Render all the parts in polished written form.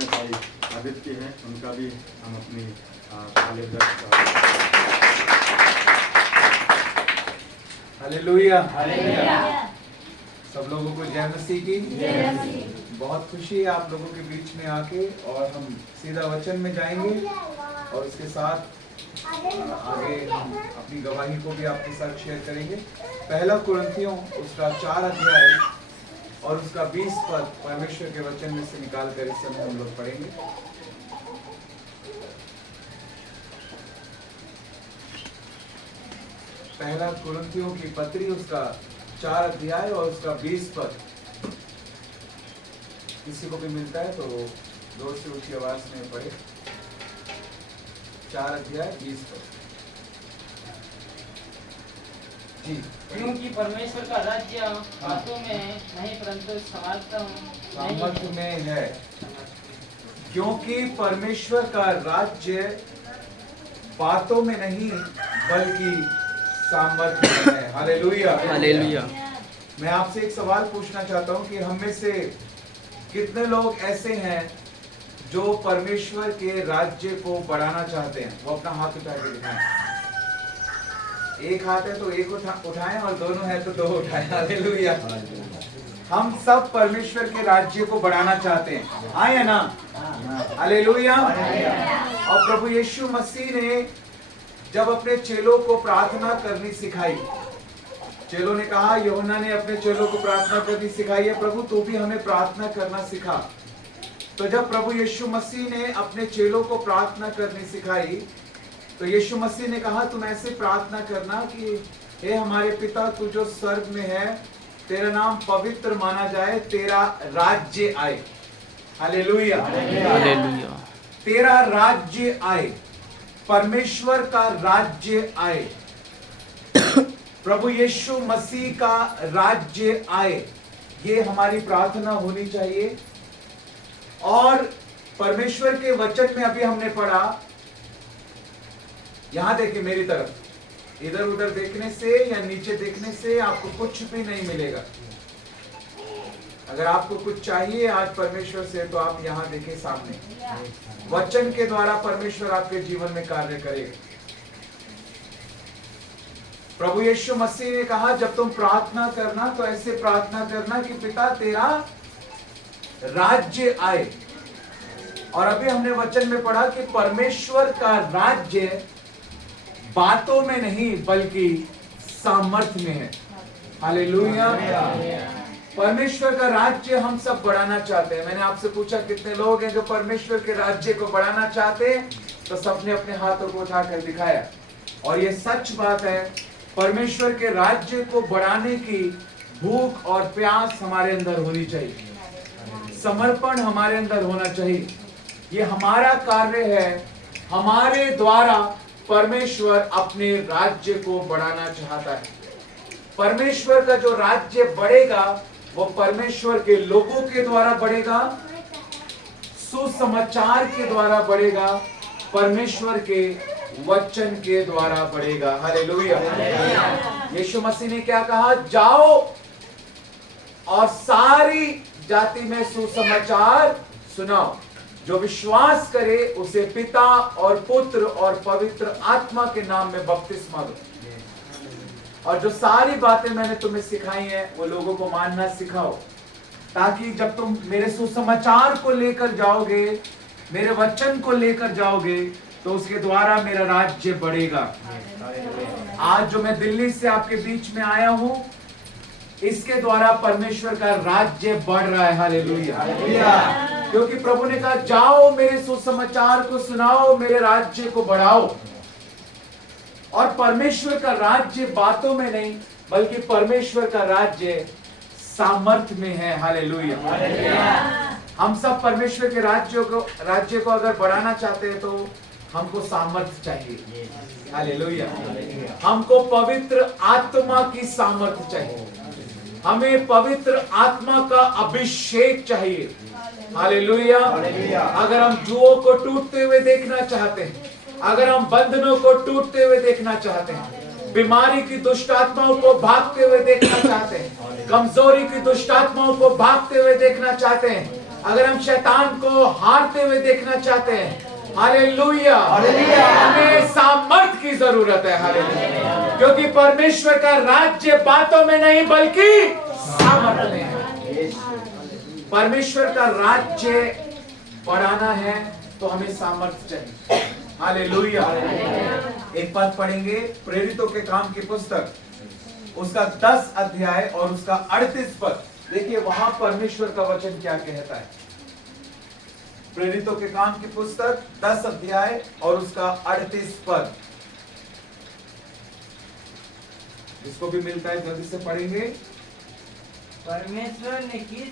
में भाई आदित्य हैं, उनका भी हम अपनी तालिम हालेलुया। सब लोगों को जय मसीह की। बहुत खुशी है आप लोगों के बीच में आके, और हम सीधा वचन में जाएंगे और उसके साथ आगे हम अपनी गवाही को भी आपके साथ शेयर करेंगे। पहला कुरिन्थियों उसका 4 अध्याय और उसका 20 पद परमेश्वर के वचन में से निकाल कर इस समय हम लोग पढ़ेंगे। पहला कुरिन्थियों की पत्री उसका 4 अध्याय और उसका 20 पद। किसी को भी मिलता है तो जोर से ऊंची आवाज में पढ़े। 4 अध्याय 20 पद जी। क्योंकि परमेश्वर का राज्य बातों में नहीं परंतु सामर्थ्य में है। क्योंकि परमेश्वर का राज्य बातों में नहीं बल्कि सामर्थ्य में है। Hallelujah, hallelujah. मैं आपसे एक सवाल पूछना चाहता हूं कि हम में से कितने लोग ऐसे हैं जो परमेश्वर के राज्य को बढ़ाना चाहते हैं? वो अपना हाथ उठा के दिखाएं। एक हाथ है तो एक उठाएं और दोनों है तो 2 उठाएं। हालेलुया। हम सब परमेश्वर के राज्य को बढ़ाना चाहते हैं, हाँ या ना? हालेलुया। और प्रभु यीशु मसीह ने जब अपने चेलों को प्रार्थना करनी सिखाई, चेलों ने कहा, यूहन्ना ने अपने चेलों को प्रार्थना करनी सिखाई है, प्रभु तू भी हमें प्रार्थना करना सिखा। तो जब प्रभु यीशु मसीह ने अपने चेलों को प्रार्थना करनी सिखाई तो यीशु मसीह ने कहा तुम ऐसे प्रार्थना करना कि हे हमारे पिता तू जो स्वर्ग में है, तेरा नाम पवित्र माना जाए, तेरा राज्य आए। Hallelujah, hallelujah. तेरा राज्य आए, परमेश्वर का राज्य आए, प्रभु यीशु मसीह का राज्य आए। ये हमारी प्रार्थना होनी चाहिए। और परमेश्वर के वचन में अभी हमने पढ़ा, यहां देखिए मेरी तरफ, इधर उधर देखने से या नीचे देखने से आपको कुछ भी नहीं मिलेगा। अगर आपको कुछ चाहिए आज परमेश्वर से तो आप यहां देखें सामने, वचन के द्वारा परमेश्वर आपके जीवन में कार्य करेगा। प्रभु यीशु मसीह ने कहा जब तुम प्रार्थना करना तो ऐसे प्रार्थना करना कि पिता तेरा राज्य आए। और अभी हमने वचन में पढ़ा कि परमेश्वर का राज्य बातों में नहीं बल्कि सामर्थ्य में है। हालेलुया। परमेश्वर का राज्य हम सब बढ़ाना चाहते हैं। मैंने आपसे पूछा कितने लोग हैं जो परमेश्वर के राज्य को बढ़ाना चाहते हैं, तो सबने अपने हाथों को उठाकर दिखाया। और ये सच बात है, परमेश्वर के राज्य को बढ़ाने की भूख और प्यास हमारे अंदर होनी चाहिए, समर्पण हमारे अंदर होना चाहिए। ये हमारा कार्य है, हमारे द्वारा परमेश्वर अपने राज्य को बढ़ाना चाहता है। परमेश्वर का जो राज्य बढ़ेगा वो परमेश्वर के लोगों के द्वारा बढ़ेगा, सुसमाचार के द्वारा बढ़ेगा, परमेश्वर के वचन के द्वारा बढ़ेगा। हालेलुया। यीशु मसीह ने क्या कहा? जाओ और सारी जाति में सुसमाचार सुनाओ। जो विश्वास करे उसे पिता और पुत्र और पवित्र आत्मा के नाम में बपतिस्मा दो। और जो सारी बातें मैंने तुम्हें सिखाई हैं वो लोगों को मानना सिखाओ, ताकि जब तुम मेरे सुसमाचार को लेकर जाओगे, मेरे वचन को लेकर जाओगे, तो उसके द्वारा मेरा राज्य बढ़ेगा। आज जो मैं दिल्ली से आपके बीच में आया हूं, इसके द्वारा परमेश्वर का राज्य बढ़ रहा है। हालेलुया। क्योंकि प्रभु ने कहा जाओ मेरे सुसमाचार को सुनाओ, मेरे राज्य को बढ़ाओ। और परमेश्वर का राज्य बातों में नहीं बल्कि परमेश्वर का राज्य सामर्थ्य में है। हालेलुया। हम सब परमेश्वर के राज्य को अगर बढ़ाना चाहते हैं तो हमको सामर्थ्य चाहिए। हालेलुया। हमको पवित्र आत्मा की सामर्थ्य चाहिए, हमें पवित्र आत्मा का अभिषेक चाहिए। हालेलुया। अगर हम जुओं को टूटते हुए देखना चाहते हैं, अगर हम बंधनों को टूटते हुए देखना चाहते हैं, बीमारी की दुष्ट आत्माओं को भागते हुए देखना चाहते हैं, कमजोरी की दुष्ट आत्माओं को भागते हुए देखना चाहते हैं, अगर हम शैतान को हारते हुए देखना चाहते हैं, हालेलुया, हमें सामर्थ की जरूरत है। हालेलुया, क्योंकि परमेश्वर का राज्य बातों में नहीं बल्कि सामर्थ में है। परमेश्वर का राज्य बढ़ाना है तो हमें सामर्थ चाहिए। हालेलुया। एक पद पढ़ेंगे, प्रेरितों के काम की पुस्तक, उसका 10 अध्याय और उसका 38 पद। देखिए वहां परमेश्वर का वचन क्या कहता है। प्रेरितों के काम की पुस्तक 10 अध्याय और उसका 38 पद। जिसको भी मिलता है जल्दी से पढ़ेंगे। परमेश्वर ने किस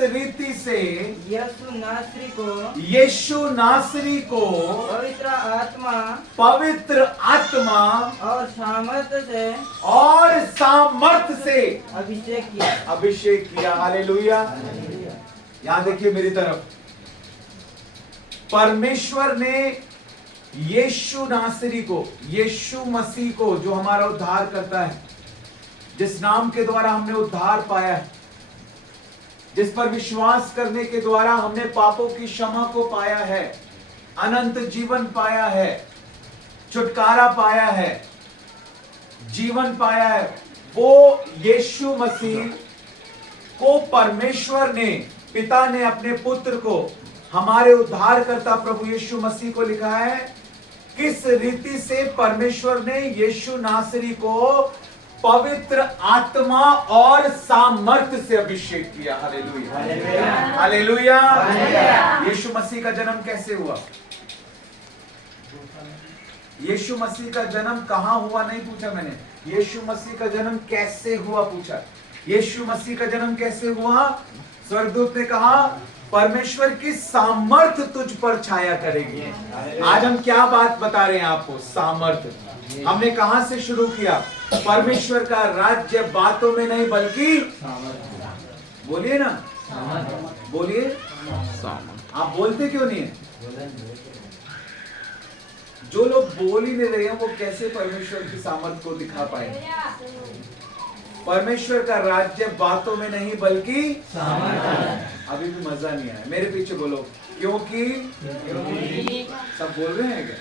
रीति से यीशु नासरी को पवित्र आत्मा और सामर्थ से अभिषेक किया। हालेलुया। यहां देखिए मेरी तरफ, परमेश्वर ने यीशु नासरी को, यीशु मसीह को, जो हमारा उद्धार करता है, जिस नाम के द्वारा हमने उद्धार पाया है, जिस पर विश्वास करने के द्वारा हमने पापों की क्षमा को पाया है, अनंत जीवन पाया है, छुटकारा पाया है, जीवन पाया है, वो यीशु मसीह को परमेश्वर ने, पिता ने अपने पुत्र को, हमारे उद्धारकर्ता प्रभु यीशु मसीह को लिखा है किस रीति से परमेश्वर ने यीशु नासरी को पवित्र आत्मा और सामर्थ्य से अभिषेक किया। Hallelujah, hallelujah. यीशु मसीह का जन्म कैसे हुआ? यीशु मसीह का जन्म कहां हुआ नहीं पूछा मैंने, यीशु मसीह का जन्म कैसे हुआ पूछा। यीशु मसीह का जन्म कैसे हुआ? स्वर्गदूत ने कहा परमेश्वर की सामर्थ तुझ पर छाया करेगी। आज हम क्या बात बता रहे हैं आपको? सामर्थ। हमने कहां से शुरू किया? परमेश्वर का राज्य बातों में नहीं बल्कि, बोलिए ना, बोलिए। आप बोलते क्यों नहीं है? जो लोग बोल ही नहीं रहे हैं वो कैसे परमेश्वर की सामर्थ को दिखा पाए? परमेश्वर का राज्य बातों में नहीं बल्कि अभी भी मजा नहीं आया, मेरे पीछे बोलो। क्योंकि सब बोल रहे हैं क्या?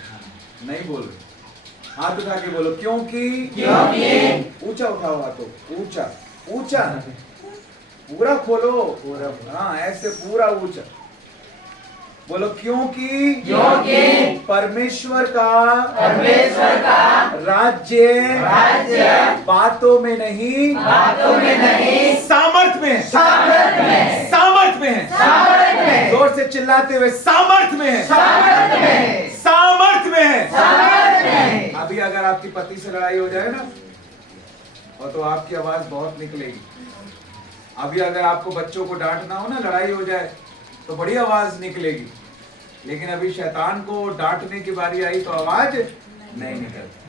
नहीं बोल रहे। हाथ उठा के बोलो क्योंकि। ऊंचा उठाओ हाथों, ऊंचा ऊंचा, पूरा खोलो, पूरा, हाँ ऐसे पूरा ऊंचा बोलो। क्योंकि परमेश्वर का राज्य बातों में नहीं सामर्थ में है। सामर्थ में है। जोर से चिल्लाते हुए सामर्थ में है। सामर्थ में है। अभी अगर आपकी पति से लड़ाई हो जाए ना, और तो आपकी आवाज बहुत निकलेगी। अभी अगर आपको बच्चों को डांटना हो ना, लड़ाई हो जाए तो बड़ी आवाज निकलेगी, लेकिन अभी शैतान को डांटने की बारी आई तो आवाज नहीं निकलती।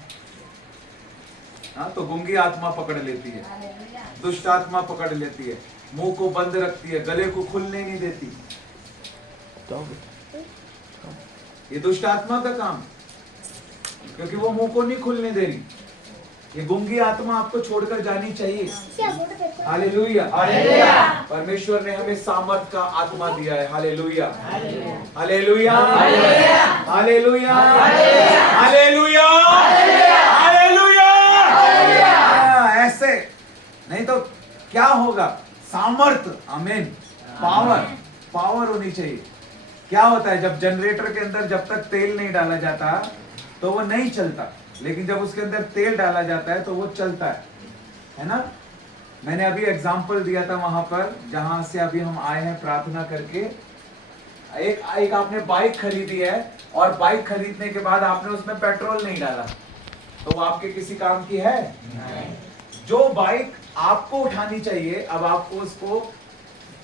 हाँ, तो गूंगी आत्मा पकड़ लेती है, दुष्ट आत्मा पकड़ लेती है, मुंह को बंद रखती है, गले को खुलने नहीं देती। ये दुष्ट आत्मा का काम, क्योंकि वो मुंह को नहीं खुलने दे रही। ये गूंगी आत्मा आपको छोड़कर जानी चाहिए। हालेलुया। परमेश्वर ने हमें सामर्थ का आत्मा दिया है। Hallelujah, hallelujah, hallelujah, hallelujah, hallelujah. ऐसे नहीं तो क्या होगा? सामर्थ, आमीन। पावर होनी चाहिए। क्या होता है जब जनरेटर के अंदर जब तक तेल नहीं डाला जाता तो वो नहीं चलता, लेकिन जब उसके अंदर तेल डाला जाता है तो वो चलता है ना। मैंने अभी एग्जाम्पल दिया था वहां पर जहां से अभी हम आए हैं प्रार्थना करके। एक आपने बाइक खरीदी है और बाइक खरीदने के बाद आपने उसमें पेट्रोल नहीं डाला, तो वो आपके किसी काम की है? नहीं। जो बाइक आपको उठानी चाहिए, अब आपको उसको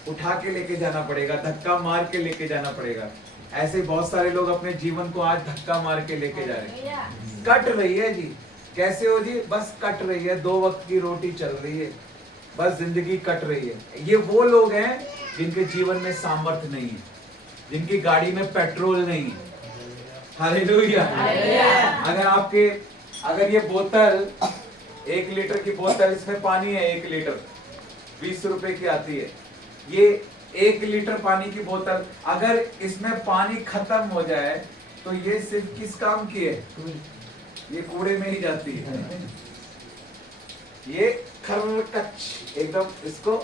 उठा के लेके जाना पड़ेगा, धक्का मार के लेके जाना पड़ेगा। ऐसे बहुत सारे लोग अपने जीवन को आज धक्का मार के लेके जा रहे हैं। कट रही है जी। कैसे हो जी? बस कट रही है, 2 वक्त की रोटी चल रही है, बस जिंदगी कट रही है। ये वो लोग हैं जिनके जीवन में सामर्थ्य नहीं है, जिनकी गाड़ी में पेट्रोल नहीं है। हालेलुया। अगर ये बोतल 1 लीटर की बोतल, इसमें पानी है 1 लीटर, 20 रुपए की आती है, ये 1 लीटर पानी की बोतल, अगर इसमें पानी खत्म हो जाए तो ये सिर्फ किस काम की है? ये कूड़े में ही जाती है। ये खरकच एकदम इसको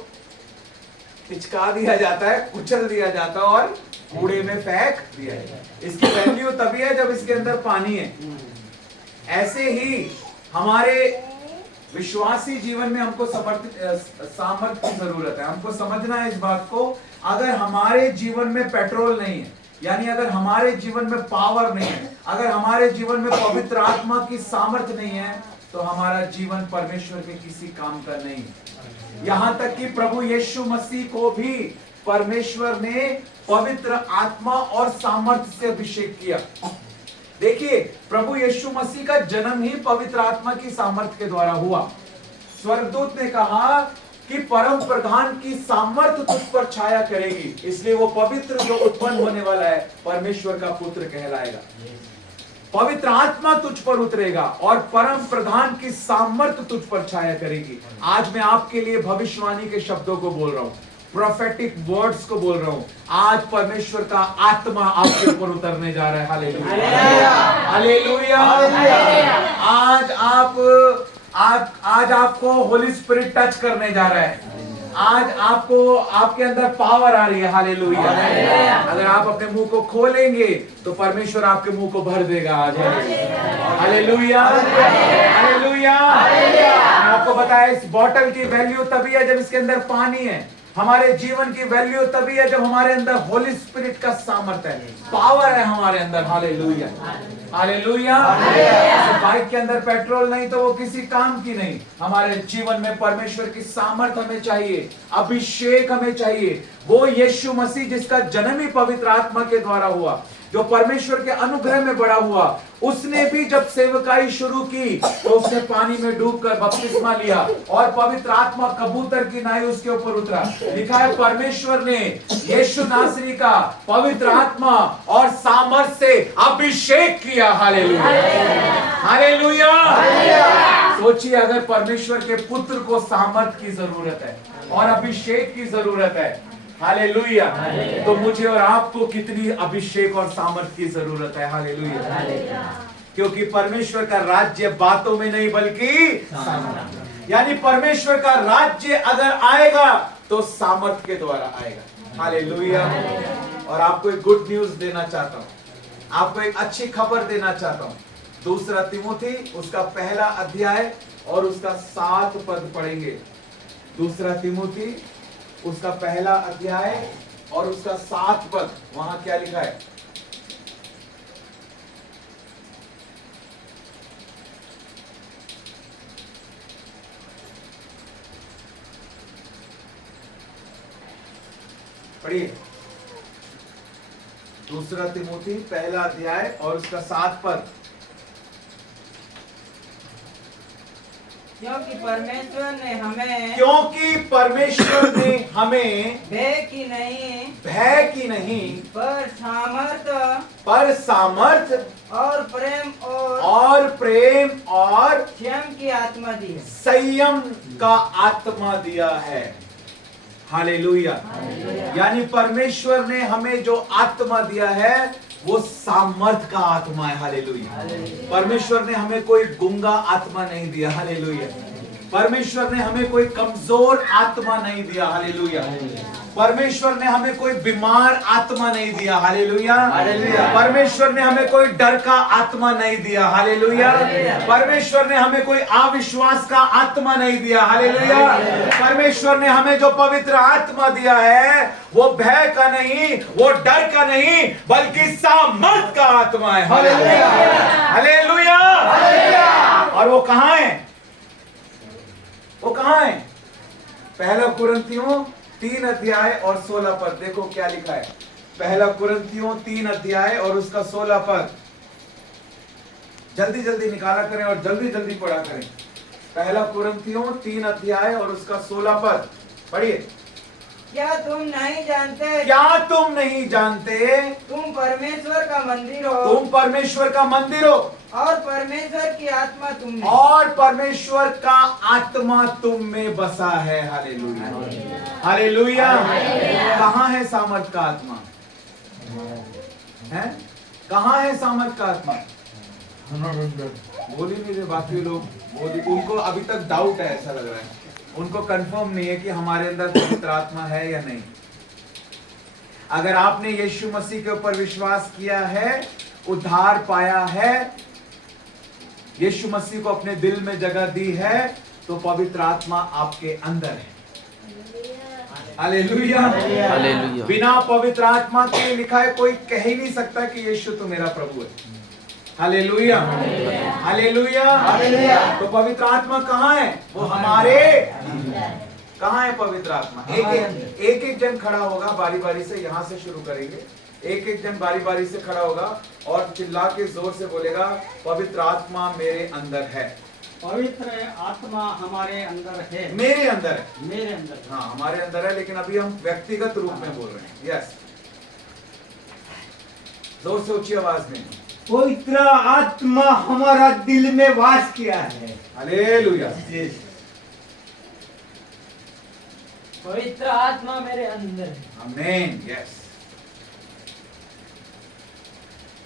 पिचका दिया जाता है, कुचल दिया जाता है और कूड़े में फेंक दिया जाता है। इसकी वैल्यू तभी है जब इसके अंदर पानी है। ऐसे ही हमारे विश्वासी जीवन में हमको सामर्थ्य की जरूरत है। हमको समझना है इस बात को, अगर हमारे जीवन में पेट्रोल नहीं है, यानी अगर हमारे जीवन में पावर नहीं है, अगर हमारे जीवन में पवित्र आत्मा की सामर्थ्य नहीं है, तो हमारा जीवन परमेश्वर के किसी काम का नहीं है। यहां तक कि प्रभु यीशु मसीह को भी परमेश्वर ने पवित्र आत्मा और सामर्थ्य से अभिषेक किया। देखिए, प्रभु यीशु मसीह का जन्म ही पवित्र आत्मा की सामर्थ्य के द्वारा हुआ। स्वर्गदूत ने कहा कि परम प्रधान की सामर्थ्य तुझ पर छाया करेगी, इसलिए वो पवित्र जो उत्पन्न होने वाला है परमेश्वर का पुत्र कहलाएगा। पवित्र आत्मा तुझ पर उतरेगा और परम प्रधान की सामर्थ्य तुझ पर छाया करेगी। आज मैं आपके लिए भविष्यवाणी के शब्दों को बोल रहा हूं, प्रोफेटिक वर्ड्स को बोल रहा हूं। आज परमेश्वर का आत्मा आपके ऊपर उतरने जा रहा है। Hallelujah, hallelujah. आज आपको होली स्पिरिट टच करने जा रहा है। आज आपको आपके अंदर पावर आ रही है। हालेलुया। अगर आप अपने मुंह को खोलेंगे तो परमेश्वर आपके मुंह को भर देगा आज। Hallelujah, hallelujah. मैं आपको बताया, इस बॉटल की वैल्यू तभी है जब इसके अंदर पानी है। हमारे जीवन की वैल्यू तभी है जब हमारे अंदर होली स्पिरिट का सामर्थ्य है, पावर है हमारे अंदर। Hallelujah, hallelujah. बाइक के अंदर पेट्रोल नहीं तो वो किसी काम की नहीं। हमारे जीवन में परमेश्वर की सामर्थ्य हमें चाहिए, अभिषेक हमें चाहिए। वो यीशु मसीह जिसका जन्म ही पवित्र आत्मा के द्वारा हुआ, जो परमेश्वर के अनुग्रह में बड़ा हुआ, उसने भी जब सेवकाई शुरू की तो उसने पानी में डूबकर बपतिस्मा लिया और पवित्र आत्मा कबूतर की नाई उसके ऊपर उतरा। लिखा है परमेश्वर ने यीशु नासरी का पवित्र आत्मा और सामर्थ्य से अभिषेक किया। Hallelujah, hallelujah. सोचिए, अगर परमेश्वर के पुत्र को सामर्थ्य की जरूरत है और अभिषेक की जरूरत है, हालेलुया, तो मुझे और आपको कितनी अभिषेक और सामर्थ्य की जरूरत है। हालेलुया। क्योंकि परमेश्वर का राज्य बातों में नहीं बल्कि सामर्थ्य, यानी परमेश्वर का राज्य अगर आएगा तो सामर्थ्य के द्वारा आएगा। हालेलुया। और आपको एक गुड न्यूज देना चाहता हूं, आपको एक अच्छी खबर देना चाहता हूं। 2 तिमोथी उसका 1 अध्याय और उसका 7 पद पढ़ेंगे। 2 तिमोथी उसका 1 अध्याय और उसका 7 पद, वहां क्या लिखा है? पढ़िए। 2 तिमोथी 1 अध्याय और उसका 7 पद। क्योंकि परमेश्वर ने हमें भय की नहीं पर सामर्थ और प्रेम और संयम की आत्मा दी है। संयम का आत्मा दिया है। हालेलुया। यानी परमेश्वर ने हमें जो आत्मा दिया है वो सामर्थ का आत्मा है। हालेलुया। परमेश्वर ने हमें कोई गूंगा आत्मा नहीं दिया। हालेलुया। परमेश्वर ने हमें कोई कमजोर आत्मा नहीं दिया। हालेलुया। परमेश्वर ने हमें कोई बीमार आत्मा नहीं दिया। हालेलुया। परमेश्वर ने हमें कोई डर का आत्मा नहीं दिया। हालेलुया। परमेश्वर ने हमें कोई अविश्वास का आत्मा नहीं दिया। हालेलुया। परमेश्वर ने हमें जो पवित्र आत्मा दिया है वो भय का नहीं, वो डर का नहीं, बल्कि सामर्थ का आत्मा है। Hallelujah, hallelujah. और वो कहां है? वो कहां है? 1 कुरिन्थियों 3 अध्याय और 16 पद। देखो क्या लिखा है। 1 कुरिन्थियों 3 अध्याय और उसका 16 पद। जल्दी जल्दी निकाला करें और जल्दी जल्दी पढ़ा करें। 1 कुरिन्थियों 3 अध्याय और उसका 16 पद पढ़िए। क्या तुम नहीं जानते तुम परमेश्वर का मंदिर हो। तुम परमेश्वर का मंदिर हो। और परमेश्वर की आत्मा तुम में, और परमेश्वर का आत्मा तुम में बसा है। Hallelujah, hallelujah. कहाँ है सामर्थ का आत्मा? है कहाँ है सामर्थ का आत्मा? बोल ही नहीं रहे बाकी लोग, उनको अभी तक डाउट है, ऐसा लग रहा है उनको कंफर्म नहीं है कि हमारे अंदर पवित्र आत्मा है या नहीं। अगर आपने यीशु मसीह के ऊपर विश्वास किया है, उद्धार पाया है, यीशु मसीह को अपने दिल में जगह दी है, तो पवित्र आत्मा आपके अंदर है। Hallelujah, hallelujah. बिना पवित्र आत्मा के लिखा है कोई कह ही नहीं सकता कि यीशु तो मेरा प्रभु है। Hallelujah, hallelujah. तो पवित्र आत्मा कहाँ है? वो हमारे कहाँ है पवित्र आत्मा? एक जन खड़ा होगा बारी बारी से, यहां से शुरू करेंगे। एक जन बारी बारी से खड़ा होगा और चिल्ला के जोर से बोलेगा, पवित्र आत्मा मेरे अंदर है। पवित्र आत्मा हमारे अंदर है। मेरे अंदर है। मेरे अंदर है। हाँ, हमारे अंदर है, लेकिन अभी हम व्यक्तिगत रूप में बोल रहे हैं। यस, जोर से ऊंची आवाज में। पवित्र आत्मा हमारा दिल में वास किया है। हालेलुया। पवित्र आत्मा मेरे अंदर है। आमीन। यस,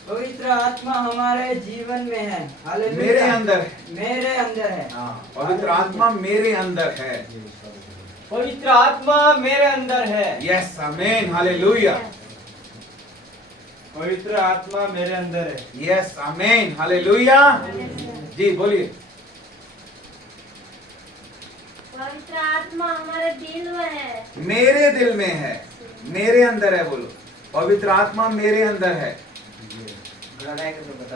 पवित्र आत्मा हमारे जीवन में है। हालेलुया। मेरे अंदर है। मेरे अंदर है। हाँ, पवित्र आत्मा मेरे अंदर है। पवित्र आत्मा मेरे अंदर है। यस, आमीन, हालेलुया। पवित्र आत्मा मेरे अंदर है। यस, आमीन, हालेलुया। जी बोलिए। पवित्र आत्मा हमारे दिल में है। मेरे दिल में है, मेरे अंदर है। बोलो, पवित्र आत्मा मेरे अंदर है। पवित्र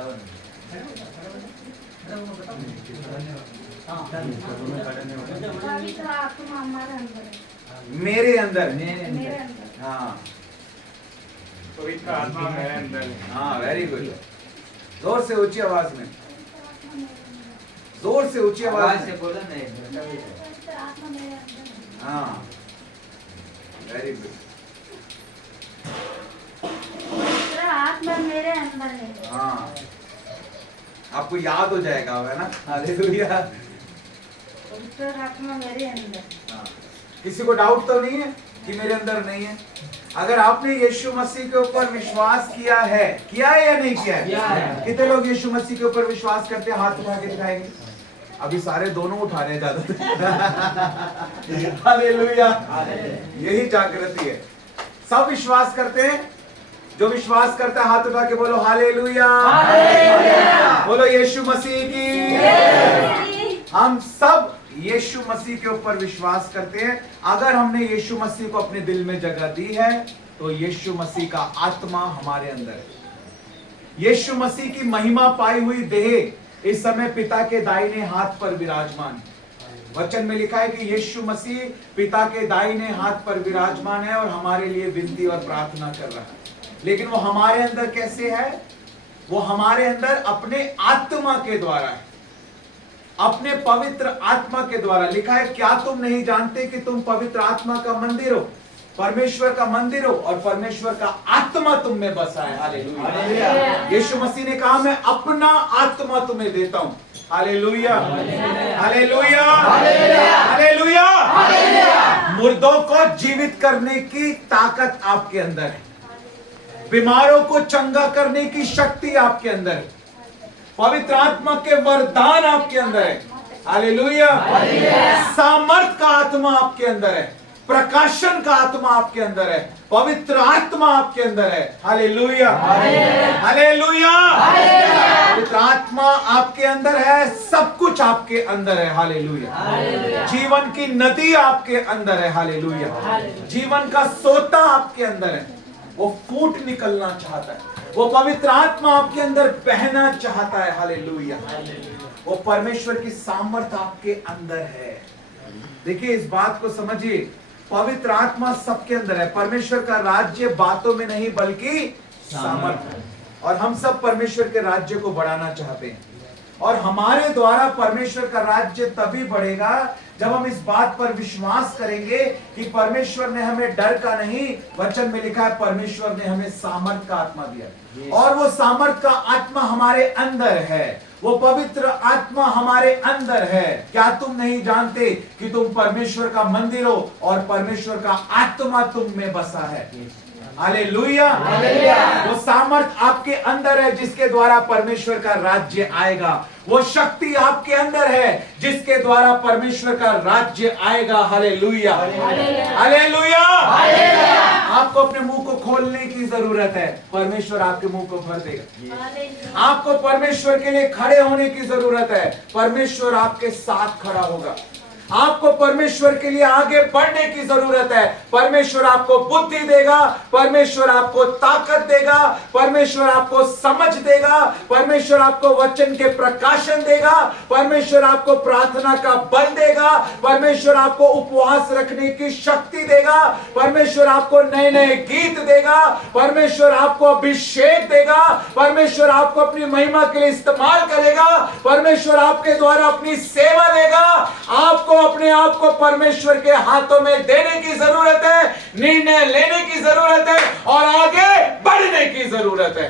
आत्मा हमारे अंदर है। मेरे अंदर। मेरे अंदर। हाँ, पवित्र आत्मा मेरे अंदर है। हाँ, वेरी गुड। जोर से ऊंची आवाज में, जोर से ऊंची आवाज में बोलो नहीं। पवित्र आत्मा मेरे अंदर है। हाँ, वेरी गुड। पवित्र आत्मा मेरे अंदर है। हाँ, आपको याद हो जाएगा, है ना? हालेलुया। पवित्र आत्मा मेरे अंदर। हाँ, किसी को डाउट तो नहीं है कि मेरे अंदर नहीं है? अगर आपने यीशु मसीह के ऊपर विश्वास किया है या नहीं किया है? कितने लोग यीशु मसीह के ऊपर विश्वास करते हैं? हाथ उठा के दिखाएंगे। अभी सारे दोनों उठा रहे हैं ज्यादा। हालेलुया, यही जागृति है। सब विश्वास करते हैं? जो विश्वास करता है हाथ उठा के बोलो हालेलुया। बोलो यीशु मसीह की। हम सब यीशु मसीह के ऊपर विश्वास करते हैं। अगर हमने यीशु मसीह को अपने दिल में जगह दी है, तो यीशु मसीह का आत्मा हमारे अंदर है। यीशु मसीह की महिमा पाई हुई देह इस समय पिता के दाहिने हाथ पर विराजमान है। वचन में लिखा है कि यीशु मसीह पिता के दाहिने हाथ पर विराजमान है और हमारे लिए विनती और प्रार्थना कर रहा है। लेकिन वो हमारे अंदर कैसे है? वो हमारे अंदर अपने आत्मा के द्वारा है, अपने पवित्र आत्मा के द्वारा। लिखा है, क्या तुम नहीं जानते कि तुम पवित्र आत्मा का मंदिर हो, परमेश्वर का मंदिर हो, और परमेश्वर का आत्मा तुम में बसा है। हालेलुया। यीशु मसीह ने कहा, मैं अपना आत्मा तुम्हें देता हूं। Hallelujah, hallelujah, hallelujah. मुर्दों को जीवित करने की ताकत आपके अंदर है। बीमारों को चंगा करने की शक्ति आपके अंदर है। पवित्र आत्मा के वरदान आपके अंदर है। हालेलुया। सामर्थ का आत्मा आपके अंदर है। प्रकाशन का आत्मा आपके अंदर है। पवित्र आत्मा आपके अंदर है। Hallelujah, hallelujah. पवित्र आत्मा आपके अंदर है। सब कुछ आपके अंदर है। हालेलुया। जीवन की नदी आपके अंदर है। हालेलुया। जीवन का सोता आपके अंदर है। वो फूट निकलना चाहता है। वो पवित्र आत्मा आपके अंदर बहना चाहता है। हालेलुया। वो परमेश्वर की सामर्थ आपके अंदर है। देखिए, इस बात को समझिए, पवित्र आत्मा सबके अंदर है। परमेश्वर का राज्य बातों में नहीं बल्कि सामर्थ है। और हम सब परमेश्वर के राज्य को बढ़ाना चाहते हैं। और हमारे द्वारा परमेश्वर का राज्य तभी बढ़ेगा जब हम इस बात पर विश्वास करेंगे कि परमेश्वर ने हमें डर का नहीं, वचन में लिखा है परमेश्वर ने हमें सामर्थ का आत्मा दिया, और वो सामर्थ का आत्मा हमारे अंदर है, वो पवित्र आत्मा हमारे अंदर है। क्या तुम नहीं जानते कि तुम परमेश्वर का मंदिर हो और परमेश्वर का आत्मा तुम में बसा है? हालेलुया। वो सामर्थ आपके अंदर है जिसके द्वारा परमेश्वर का राज्य आएगा। वो शक्ति आपके अंदर है जिसके द्वारा परमेश्वर का राज्य आएगा। Hallelujah, hallelujah. आपको अपने मुंह को खोलने की जरूरत है, परमेश्वर आपके मुंह को भर देगा। आपको परमेश्वर के लिए खड़े होने की जरूरत है, परमेश्वर आपके साथ खड़ा होगा। आपको परमेश्वर के लिए आगे बढ़ने की जरूरत है, परमेश्वर आपको बुद्धि देगा, परमेश्वर आपको ताकत देगा, परमेश्वर आपको समझ देगा, परमेश्वर आपको वचन के प्रकाशन देगा, परमेश्वर आपको प्रार्थना का बल देगा, परमेश्वर आपको उपवास रखने की शक्ति देगा, परमेश्वर आपको नए नए गीत देगा, परमेश्वर आपको अभिषेक देगा, परमेश्वर आपको अपनी महिमा के लिए इस्तेमाल करेगा, परमेश्वर आपके द्वारा अपनी सेवा देगा। आपको अपने आप को परमेश्वर के हाथों में देने की जरूरत है, निर्णय लेने की जरूरत है और आगे बढ़ने की जरूरत है।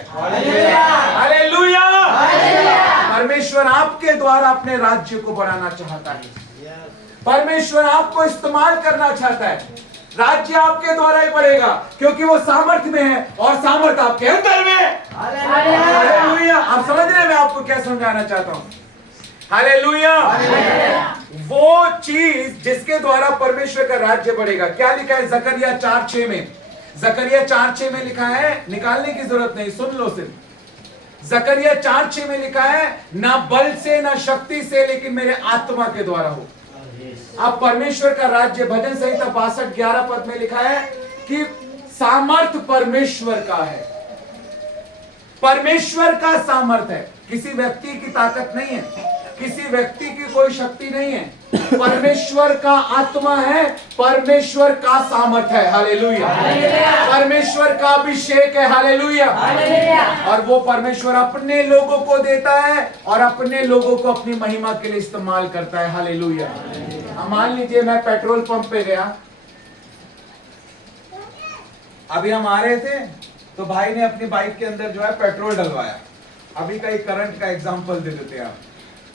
हालेलुया। परमेश्वर आपके द्वारा अपने राज्य को बढ़ाना चाहता है, परमेश्वर आपको इस्तेमाल करना चाहता है। राज्य आपके द्वारा ही बढ़ेगा क्योंकि वो सामर्थ्य में है और सामर्थ्य आपके अंदर में है। हालेलुया। आप समझ रहे हैं मैं आपको क्या समझाना चाहता हूं? हालेलुया। वो चीज जिसके द्वारा परमेश्वर का राज्य बढ़ेगा, क्या लिखा है जकरिया 4:6 में? जकरिया 4:6 में लिखा है, निकालने की जरूरत नहीं, सुन लो सिर्फ। जकरिया 4:6 में लिखा है, ना बल से ना शक्ति से लेकिन मेरे आत्मा के द्वारा हो। अब परमेश्वर का राज्य, भजन संहिता 62:11 पद में लिखा है कि सामर्थ परमेश्वर का है, परमेश्वर का सामर्थ है, किसी व्यक्ति की ताकत नहीं है, किसी व्यक्ति की कोई शक्ति नहीं है, परमेश्वर का आत्मा है, परमेश्वर का सामर्थ है। हालेलुया। परमेश्वर का अभिषेक है। हालेलुया। और वो परमेश्वर अपने लोगों को देता है और अपने लोगों को अपनी महिमा के लिए इस्तेमाल करता है। हालेलुया। मान लीजिए मैं पेट्रोल पंप पे गया, अभी हम आ रहे थे तो भाई ने अपनी बाइक के अंदर जो है पेट्रोल डलवाया। अभी का एक करंट का एग्जांपल दे देते हैं आप।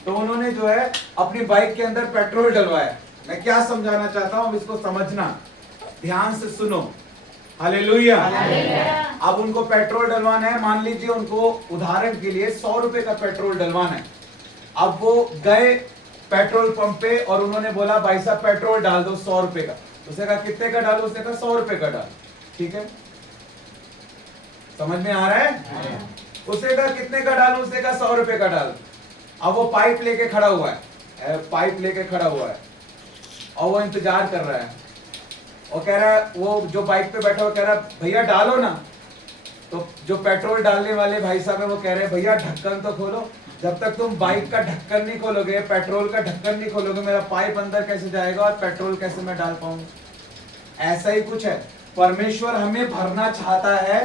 तो उन्होंने जो है अपनी बाइक के अंदर पेट्रोल डलवाया। मैं क्या समझाना चाहता हूं, इसको समझना, ध्यान से सुनो। हालेलुया। अब उनको पेट्रोल डलवाना है, मान लीजिए उनको उदाहरण के लिए 100 रुपए का पेट्रोल डलवाना है। अब वो गए पेट्रोल पंप पे और उन्होंने बोला भाई साहब पेट्रोल डाल दो 100 रुपए का। उसने कहा कितने का डालो? उसने कहा 100 रुपए का डाल। ठीक है, समझ में आ रहा है? उसने कहा कितने का डालो? उसने कहा 100 रुपए का डाल। अब वो पाइप लेके खड़ा हुआ है, पाइप लेके खड़ा हुआ है और वो इंतजार कर रहा है और कह रहा है, वो जो बाइक पे बैठा हुआ कह रहा है भैया डालो ना। तो जो पेट्रोल डालने वाले भाई साहब है वो कह रहे हैं भैया ढक्कन तो खोलो। जब तक तुम बाइक का ढक्कन नहीं खोलोगे, पेट्रोल का ढक्कन नहीं खोलोगे, मेरा पाइप अंदर कैसे जाएगा और पेट्रोल कैसे मैं डाल पाऊंगा? ऐसा ही कुछ है, परमेश्वर हमें भरना चाहता है,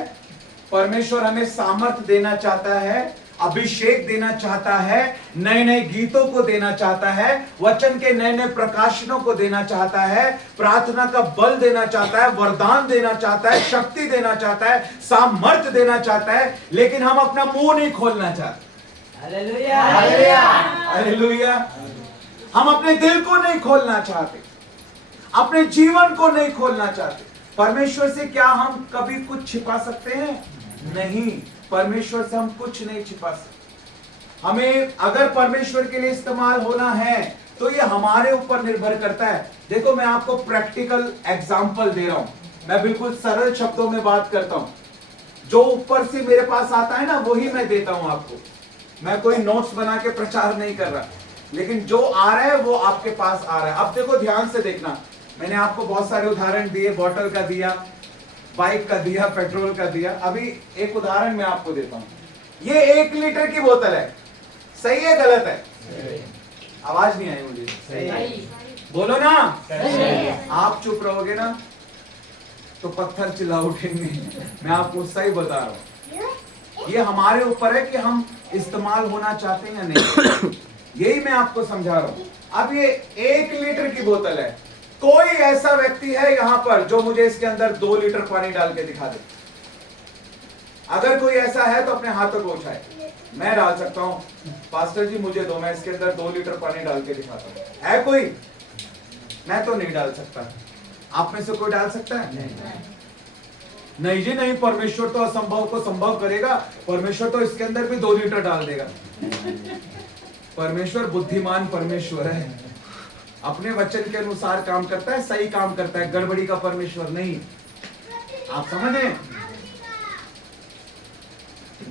परमेश्वर हमें सामर्थ देना चाहता है, अभिषेक देना चाहता है, नए नए गीतों को देना चाहता है, वचन के नए नए प्रकाशनों को देना चाहता है, प्रार्थना का बल देना चाहता है, वरदान देना चाहता है, शक्ति देना चाहता है, सामर्थ देना चाहता है, लेकिन हम अपना मुंह नहीं खोलना चाहते। हालेलुया। हालेलुया। हम अपने दिल को नहीं खोलना चाहते, अपने जीवन को नहीं खोलना चाहते। परमेश्वर से क्या हम कभी कुछ छिपा सकते हैं? नहीं, परमेश्वर से हम कुछ नहीं छिपा सकते। हमें अगर परमेश्वर के लिए इस्तेमाल होना है तो ये हमारे ऊपर निर्भर करता है। देखो मैं आपको प्रैक्टिकल एग्जांपल दे रहा हूं, मैं बिल्कुल सरल शब्दों में बात करता हूं। जो ऊपर से मेरे पास आता है ना वही मैं देता हूं आपको। मैं कोई नोट्स बना के प्रचार नहीं कर रहा, लेकिन जो आ रहा है वो आपके पास आ रहा है। अब देखो ध्यान से देखना, मैंने आपको बहुत सारे उदाहरण दिए, बोतल का दिया, बाइक का दिया, पेट्रोल का दिया। अभी एक उदाहरण मैं आपको देता हूं। ये 1 लीटर की बोतल है, सही है गलत है? आवाज नहीं आई मुझे, सही। बोलो ना। आप चुप रहोगे ना तो पत्थर चिल्ला उठेंगे। मैं आपको सही बता रहा हूं, ये हमारे ऊपर है कि हम इस्तेमाल होना चाहते हैं या नहीं। यही मैं आपको समझा रहा हूं। अब ये 1 लीटर की बोतल है। कोई ऐसा व्यक्ति है यहां पर जो मुझे इसके अंदर 2 लीटर पानी डाल के दिखा दे? अगर कोई ऐसा है तो अपने हाथों को उठाए। मैं डाल सकता हूं, पास्टर जी मुझे दो, मैं इसके अंदर 2 लीटर पानी डाल के दिखाता हूं। है कोई? मैं तो नहीं डाल सकता। आप में से कोई डाल सकता है? नहीं जी नहीं, परमेश्वर तो असंभव को संभव करेगा। परमेश्वर तो इसके अंदर भी 2 लीटर डाल देगा। परमेश्वर बुद्धिमान परमेश्वर है, अपने वचन के अनुसार काम करता है, सही काम करता है, गड़बड़ी का परमेश्वर नहीं। आप समझ रहे हैं?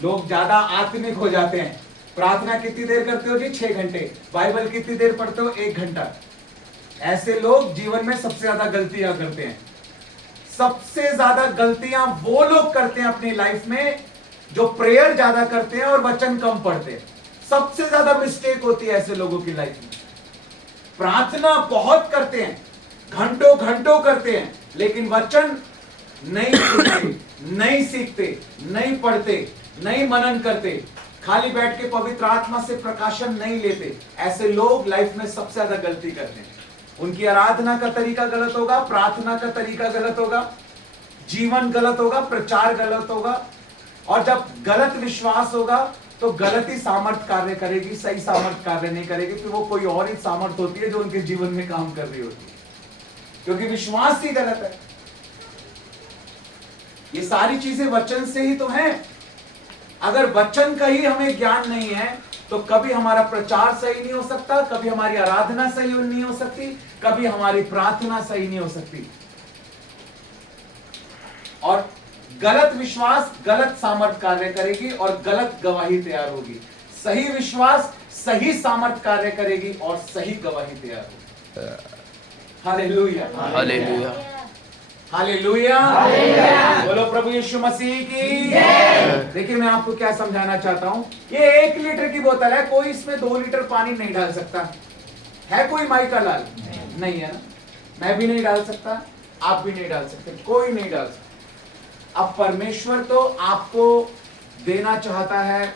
लोग ज्यादा आत्मिक हो जाते हैं। प्रार्थना कितनी देर करते हो जी? 6 घंटे। बाइबल कितनी देर पढ़ते हो? 1 घंटा। ऐसे लोग जीवन में सबसे ज्यादा गलतियां करते हैं। सबसे ज्यादा गलतियां वो लोग करते हैं अपनी लाइफ में जो प्रेयर ज्यादा करते हैं और वचन कम पढ़ते हैं। सबसे ज्यादा मिस्टेक होती है ऐसे लोगों की लाइफ में। प्रार्थना बहुत करते हैं, घंटों घंटों करते हैं, लेकिन वचन नहीं सुनते, नहीं सीखते, नहीं पढ़ते, नहीं मनन करते, खाली बैठ के पवित्र आत्मा से प्रकाशन नहीं लेते। ऐसे लोग लाइफ में सबसे ज्यादा गलती करते हैं। उनकी आराधना का तरीका गलत होगा, प्रार्थना का तरीका गलत होगा, जीवन गलत होगा, प्रचार गलत होगा, और जब गलत विश्वास होगा तो गलत ही सामर्थ कार्य करेगी, सही सामर्थ कार्य नहीं करेगी। फिर वो कोई और ही सामर्थ होती है जो उनके जीवन में काम कर रही होती है, क्योंकि विश्वास ही गलत है। ये सारी चीजें वचन से ही तो हैं। अगर वचन का ही हमें ज्ञान नहीं है तो कभी हमारा प्रचार सही नहीं हो सकता, कभी हमारी आराधना सही नहीं हो सकती, कभी हमारी प्रार्थना सही नहीं हो सकती। और गलत विश्वास गलत सामर्थ कार्य करेगी और गलत गवाही तैयार होगी। सही विश्वास सही सामर्थ कार्य करेगी और सही गवाही तैयार होगी। हालेलुया, हालेलुया, हालेलुया, बोलो प्रभु यीशु मसीह की। देखिए मैं आपको क्या समझाना चाहता हूं। ये 1 लीटर की बोतल है, कोई इसमें 2 लीटर पानी नहीं डाल सकता है। कोई माई का लाल नहीं है ना? मैं भी नहीं डाल सकता, आप भी नहीं डाल सकते, कोई नहीं डाल सकता। अब परमेश्वर तो आपको देना चाहता है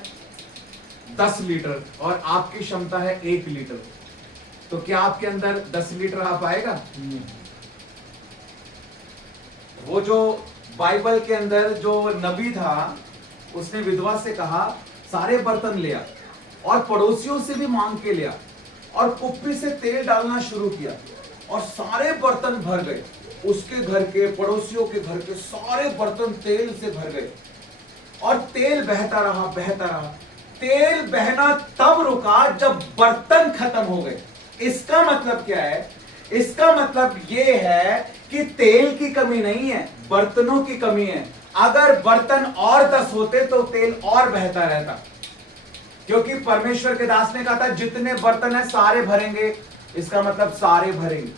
10 लीटर और आपकी क्षमता है 1 लीटर, तो क्या आपके अंदर 10 लीटर आ पाएगा? वो जो बाइबल के अंदर जो नबी था उसने विधवा से कहा सारे बर्तन ले आ, और पड़ोसियों से भी मांग के लिया, और कुप्पी से तेल डालना शुरू किया, और सारे बर्तन भर गए। उसके घर के, पड़ोसियों के घर के सारे बर्तन तेल से भर गए, और तेल बहता रहा, बहता रहा। तेल बहना तब रुका जब बर्तन खत्म हो गए। इसका मतलब क्या है? इसका मतलब यह है कि तेल की कमी नहीं है, बर्तनों की कमी है। अगर बर्तन और 10 होते तो तेल और बहता रहता, क्योंकि परमेश्वर के दास ने कहा था जितने बर्तन है सारे भरेंगे। इसका मतलब सारे भरेंगे।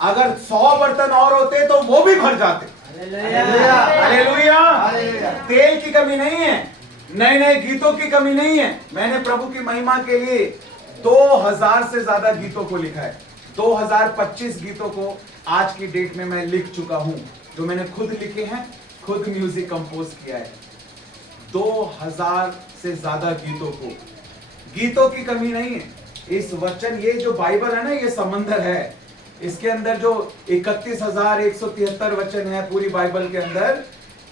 अगर 100 बर्तन और होते तो वो भी भर जाते। हालेलुया। तेल की कमी नहीं है, नए नए गीतों की कमी नहीं है। मैंने प्रभु की महिमा के लिए 2000 से ज्यादा गीतों को लिखा है। 2025 गीतों को आज की डेट में मैं लिख चुका हूं, जो मैंने खुद लिखे हैं, खुद म्यूजिक कंपोज किया है। 2000 से ज्यादा गीतों को, गीतों की कमी नहीं है। इस वचन, ये जो बाइबल है ना, ये समंदर है। इसके अंदर जो 31,173 वचन है पूरी बाइबल के अंदर,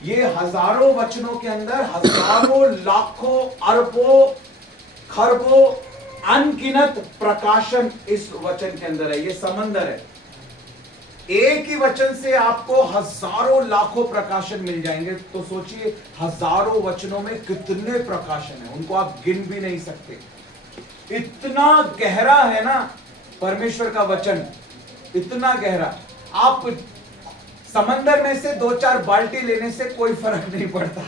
ये हजारों वचनों के अंदर हजारों, लाखों, अरबों, खरबों, अनगिनत प्रकाशन इस वचन के अंदर है। ये समंदर है। एक ही वचन से आपको हजारों लाखों प्रकाशन मिल जाएंगे। तो सोचिए हजारों वचनों में कितने प्रकाशन है, उनको आप गिन भी नहीं सकते। इतना गहरा है ना परमेश्वर का वचन, इतना गहरा। आप समंदर में से 2-4 बाल्टी लेने से कोई फर्क नहीं पड़ता।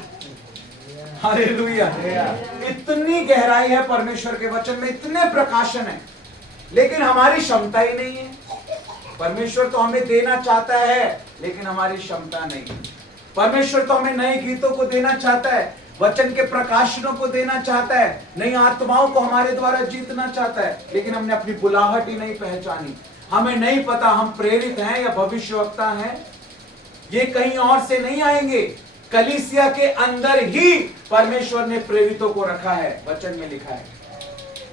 हालेलुया। इतनी गहराई है परमेश्वर के वचन में, इतने प्रकाशन है, लेकिन हमारी क्षमता ही नहीं है। परमेश्वर तो हमें देना चाहता है, लेकिन हमारी क्षमता नहीं। परमेश्वर तो हमें नए गीतों को देना चाहता है, वचन के प्रकाशनों को देना चाहता है, नई आत्माओं को हमारे द्वारा जीतना चाहता है, लेकिन हमने अपनी बुलाहट ही नहीं पहचानी। हमें नहीं पता हम प्रेरित हैं या भविष्यवक्ता हैं। ये कहीं और से नहीं आएंगे, कलीसिया के अंदर ही परमेश्वर ने प्रेरितों को रखा है। वचन में लिखा है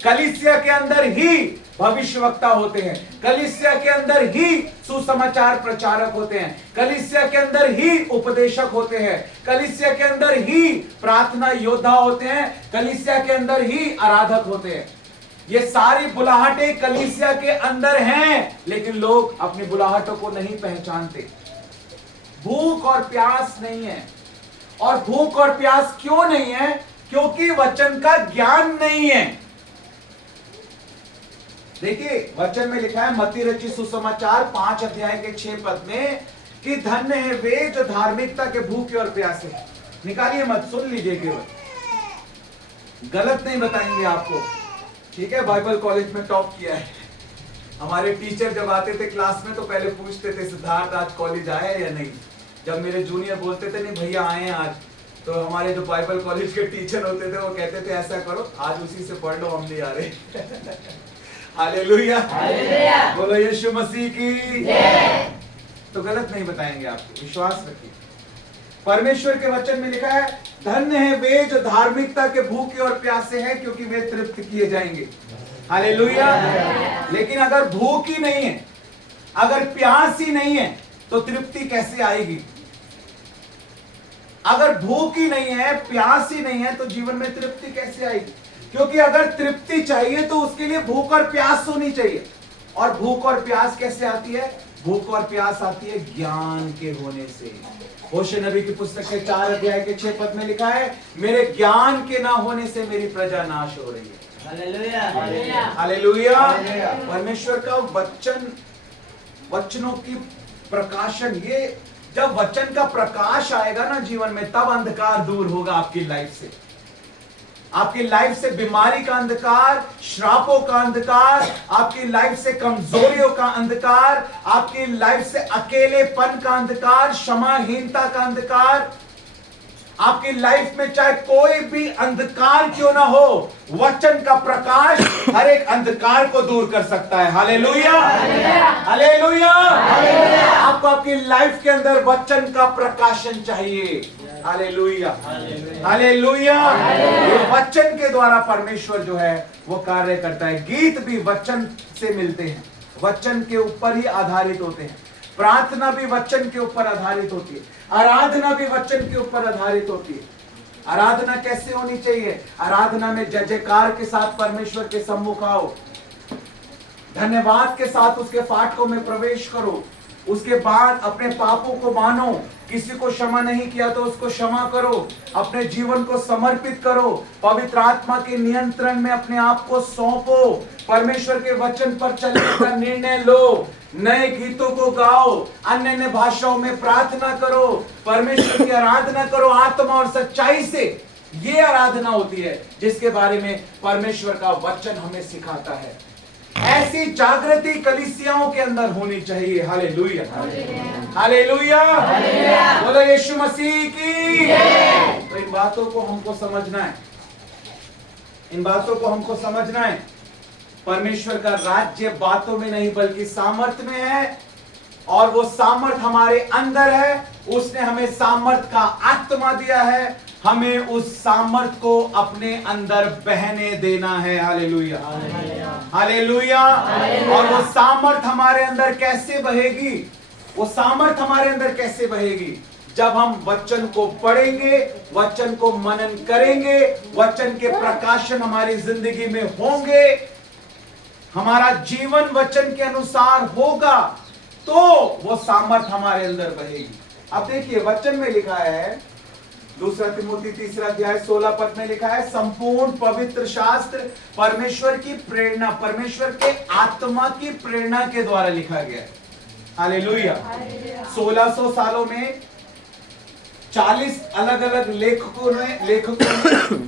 कलीसिया के अंदर ही भविष्यवक्ता होते हैं, कलीसिया के अंदर ही सुसमाचार प्रचारक होते हैं, कलीसिया के अंदर ही उपदेशक होते हैं, कलीसिया के अंदर ही प्रार्थना योद्धा होते हैं, कलीसिया के अंदर ही आराधक होते हैं। ये सारी बुलाहटें कलीसिया के अंदर हैं, लेकिन लोग अपनी बुलाहटों को नहीं पहचानते। भूख और प्यास नहीं है। और भूख और प्यास क्यों नहीं है? क्योंकि वचन का ज्ञान नहीं है। देखिए वचन में लिखा है मत्ती रचित सुसमाचार 5 अध्याय के 6 पद में कि धन्य है वे जो धार्मिकता के भूखे और प्यासे हैं। निकालिए मत, सुन लीजिए केवल, गलत नहीं बताएंगे आपको, ठीक है? बाइबल कॉलेज में टॉप किया है। हमारे टीचर जब आते थे क्लास में तो पहले पूछते थे सिद्धार्थ आज कॉलेज आया या नहीं। जब मेरे जूनियर बोलते थे नहीं भैया आए हैं आज, तो हमारे जो बाइबल कॉलेज के टीचर होते थे वो कहते थे ऐसा करो आज उसी से पढ़ लो, हम नहीं आ रहे। हालेलुया, बोलो यीशु मसीह की जय। तो गलत नहीं बताएंगे आपको, विश्वास रखिए। परमेश्वर के वचन में लिखा है धन्य है वे जो धार्मिकता के भूखे और प्यासे हैं क्योंकि वे तृप्त किए जाएंगे। हालेलुया। लेकिन अगर भूख ही नहीं है, अगर प्यास ही नहीं है तो तृप्ति कैसे आएगी? अगर भूख ही नहीं है, प्यास ही नहीं है तो जीवन में तृप्ति कैसे आएगी? क्योंकि अगर तृप्ति चाहिए तो उसके लिए भूख और प्यास होनी चाहिए। और भूख और प्यास कैसे आती है? भूख और प्यास आती है ज्ञान के होने से। होशे नबी की पुस्तक के 4 अध्याय के 6 पद में लिखा है मेरे ज्ञान के ना होने से मेरी प्रजा नाश हो रही है। Hallelujah, hallelujah. परमेश्वर का वचन, वचनों की प्रकाशन, ये जब वचन का प्रकाश आएगा ना जीवन में, तब अंधकार दूर होगा आपकी लाइफ से। आपकी लाइफ से बीमारी का अंधकार, श्रापों का अंधकार, आपकी लाइफ से कमजोरियों का अंधकार, आपकी लाइफ से अकेलेपन का अंधकार, क्षमाहीनता का अंधकार, आपकी लाइफ में चाहे कोई भी अंधकार क्यों ना हो, वचन का प्रकाश हर एक अंधकार को दूर कर सकता है। Hallelujah, hallelujah. आपको आपकी लाइफ के अंदर वचन का प्रकाशन चाहिए। Hallelujah, hallelujah. ये वचन के द्वारा परमेश्वर जो है वो कार्य करता है। गीत भी वचन से मिलते हैं, वचन के ऊपर ही आधारित होते हैं। प्रार्थना भी वचन के ऊपर आधारित होती है, आराधना भी वचन के ऊपर आधारित होती है। आराधना कैसे होनी चाहिए? आराधना में जय जयकार के साथ परमेश्वर के सम्मुख आओ, धन्यवाद के साथ उसके फाटकों में प्रवेश करो। उसके बाद अपने पापों को मानो, किसी को क्षमा नहीं किया तो उसको क्षमा करो, अपने जीवन को समर्पित करो, पवित्र आत्मा के नियंत्रण में अपने आप को सौंपो, परमेश्वर के वचन पर चलने का निर्णय लो, नए गीतों को गाओ, अन्य भाषाओं में प्रार्थना करो, परमेश्वर की आराधना करो आत्मा और सच्चाई से। ये आराधना होती है जिसके बारे में परमेश्वर का वचन हमें सिखाता है। ऐसी जागृति कलीसियाओं के अंदर होनी चाहिए। Hallelujah, hallelujah. बोलो यीशु मसीह की। तो इन बातों को हमको समझना है, इन बातों को हमको समझना है। परमेश्वर का राज्य बातों में नहीं बल्कि सामर्थ में है, और वो सामर्थ हमारे अंदर है। उसने हमें सामर्थ का आत्मा दिया है, हमें उस सामर्थ को अपने अंदर बहने देना है। Hallelujah, hallelujah. और वो सामर्थ हमारे अंदर कैसे बहेगी? वो सामर्थ हमारे अंदर कैसे बहेगी? जब हम वचन को पढ़ेंगे, वचन को मनन करेंगे, वचन के प्रकाशन हमारी जिंदगी में होंगे, हमारा जीवन वचन के अनुसार होगा, तो वो सामर्थ हमारे अंदर बहेगी। अब देखिए वचन में लिखा है, दूसरा तिमोथी 3 अध्याय 16 पद में लिखा है संपूर्ण पवित्र शास्त्र परमेश्वर की प्रेरणा, परमेश्वर के आत्मा की प्रेरणा के द्वारा लिखा गया है। हालेलुया। 1600 सालों में 40 अलग अलग लेखकों ने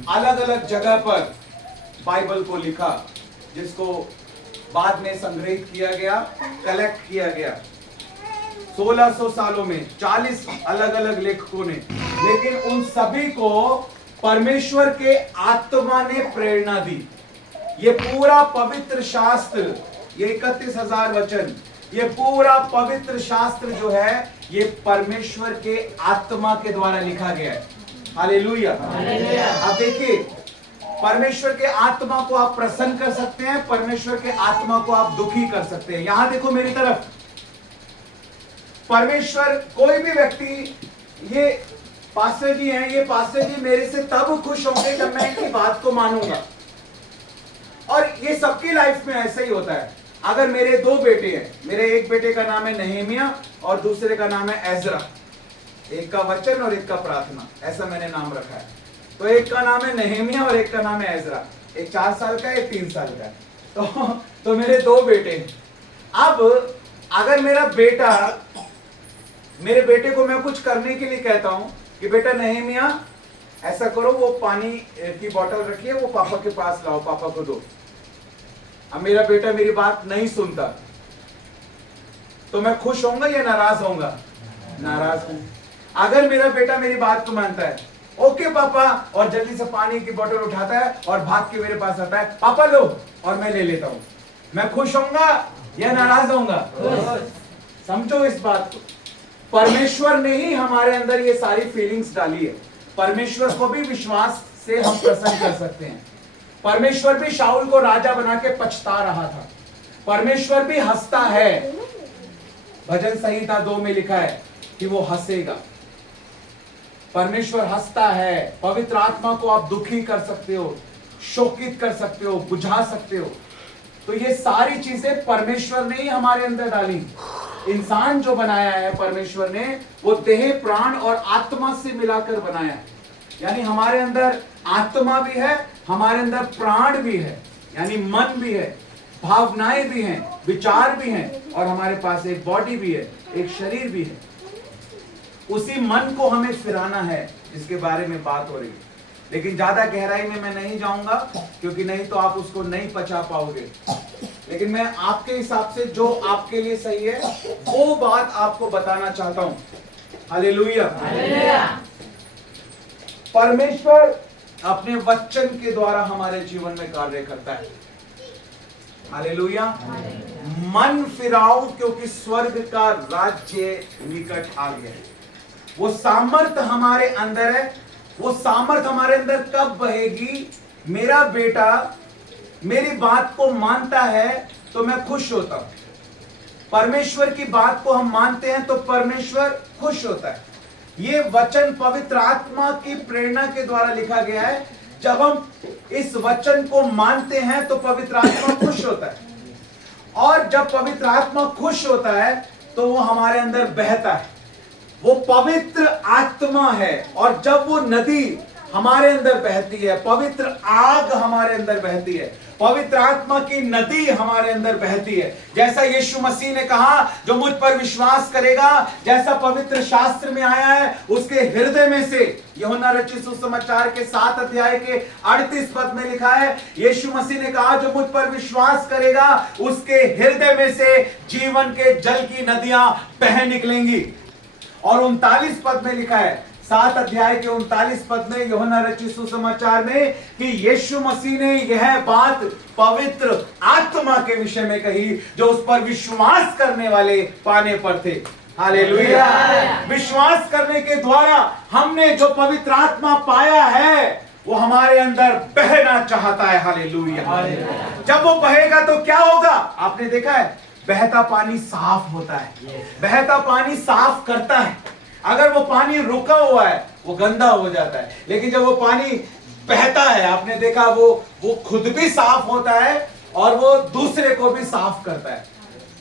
अलग अलग जगह पर बाइबल को लिखा, जिसको बाद में संग्रहित किया गया, कलेक्ट किया गया। 1600 सालों में 40 अलग अलग लेखकों ने, लेकिन उन सभी को परमेश्वर के आत्मा ने प्रेरणा दी। ये पूरा पवित्र शास्त्र, ये 31,000 वचन, ये पूरा पवित्र शास्त्र जो है ये परमेश्वर के आत्मा के द्वारा लिखा गया है। हालेलुया। अब देखिए परमेश्वर के आत्मा को आप प्रसन्न कर सकते हैं, परमेश्वर के आत्मा को आप दुखी कर सकते हैं। यहां देखो मेरी तरफ, परमेश्वर, कोई भी व्यक्ति, ये पास्टर जी हैं, ये पास्टर जी मेरे से तब खुश होंगे जब मैं इनकी बात को मानूंगा। और ये सबकी लाइफ में ऐसा ही होता है। अगर मेरे दो बेटे हैं, मेरे एक बेटे का नाम है नहेमिया और दूसरे का नाम है एजरा, एक का वचन और एक का प्रार्थना, ऐसा मैंने नाम रखा है। तो एक का नाम है नहेमिया और एक का नाम है एजरा, एक 4 साल का है, एक 3 साल का है। तो मेरे दो बेटे हैं। अब अगर मेरे बेटे को मैं कुछ करने के लिए कहता हूं कि बेटा नहेमिया ऐसा करो, वो पानी की बोतल रखिए, वो पापा के पास लाओ, पापा को दो। अब मेरा बेटा मेरी बात नहीं सुनता तो मैं खुश होऊंगा या नाराज होऊंगा? नाराज हूं। अगर मेरा बेटा मेरी बात को मानता है, ओके पापा, और जल्दी से पानी की बोतल उठाता है और भाग के मेरे पास आता है, पापा लो, और मैं ले लेता हूं, मैं खुश होऊंगा या नाराज होऊंगा? समझो इस बात को। परमेश्वर ने ही हमारे अंदर ये सारी फीलिंग्स डाली है। परमेश्वर को भी विश्वास से हम प्रसन्न कर सकते हैं। परमेश्वर भी शाऊल को राजा बना के पछता रहा था। परमेश्वर भी हंसता है। भजन संहिता 2 में लिखा है कि वो हंसेगा। परमेश्वर हंसता है। पवित्र आत्मा को आप दुखी कर सकते हो, शोकित कर सकते हो, बुझा सकते हो। तो ये सारी चीजें परमेश्वर ने ही हमारे अंदर डाली। इंसान जो बनाया है परमेश्वर ने, वो देह, प्राण और आत्मा से मिलाकर बनाया है। यानी हमारे अंदर आत्मा भी है, हमारे अंदर प्राण भी है, यानी मन भी है, भावनाएं भी हैं, विचार भी हैं, और हमारे पास एक बॉडी भी है, एक शरीर भी है। उसी मन को हमें फिराना है, जिसके बारे में बात हो रही है। लेकिन ज्यादा गहराई में मैं नहीं जाऊंगा, क्योंकि नहीं तो आप उसको नहीं पचा पाओगे। लेकिन मैं आपके हिसाब से जो आपके लिए सही है वो बात आपको बताना चाहता हूं। हालेलुया। परमेश्वर अपने वचन के द्वारा हमारे जीवन में कार्य करता है। हालेलुया। मन फिराओ, क्योंकि स्वर्ग का राज्य निकट आ गया है। वो सामर्थ हमारे अंदर है। वो सामर्थ हमारे अंदर कब बहेगी? मेरा बेटा मेरी बात को मानता है तो मैं खुश होता हूं। परमेश्वर की बात को हम मानते हैं तो परमेश्वर खुश होता है। ये वचन पवित्र आत्मा की प्रेरणा के द्वारा लिखा गया है। जब हम इस वचन को मानते हैं तो पवित्र आत्मा खुश होता है, और जब पवित्र आत्मा खुश होता है तो वो हमारे अंदर बहता है। वो पवित्र आत्मा है, और जब वो नदी हमारे अंदर बहती है, पवित्र आग हमारे अंदर बहती है, पवित्र आत्मा की नदी हमारे अंदर बहती है। जैसा यीशु मसीह ने कहा, जो मुझ पर विश्वास करेगा, जैसा पवित्र शास्त्र में आया है, उसके हृदय में से, यूहन्ना रचित सुसमाचार के 7 अध्याय के 38 पद में लिखा है, यीशु मसीह ने कहा, जो मुझ पर विश्वास करेगा उसके हृदय में से जीवन के जल की नदियां बह निकलेंगी। और 39 पद में लिखा है, 7 अध्याय के 39 पद में यूहन्ना रचित सुसमाचार में, कि यीशु मसीह ने यह बात पवित्र आत्मा के विषय में कही, जो उस पर विश्वास करने वाले पाने पर थे। हालेलुया। विश्वास करने के द्वारा हमने जो पवित्र आत्मा पाया है वो हमारे अंदर बहना चाहता है। हालेलुया। जब वो बहेगा तो क्या होगा? आपने देखा है, बहता पानी साफ होता है, बहता पानी साफ करता है। अगर वो पानी रुका हुआ है वो गंदा हो जाता है, लेकिन जब वो पानी बहता है, आपने देखा, वो खुद भी साफ होता है और वो दूसरे को भी साफ करता है।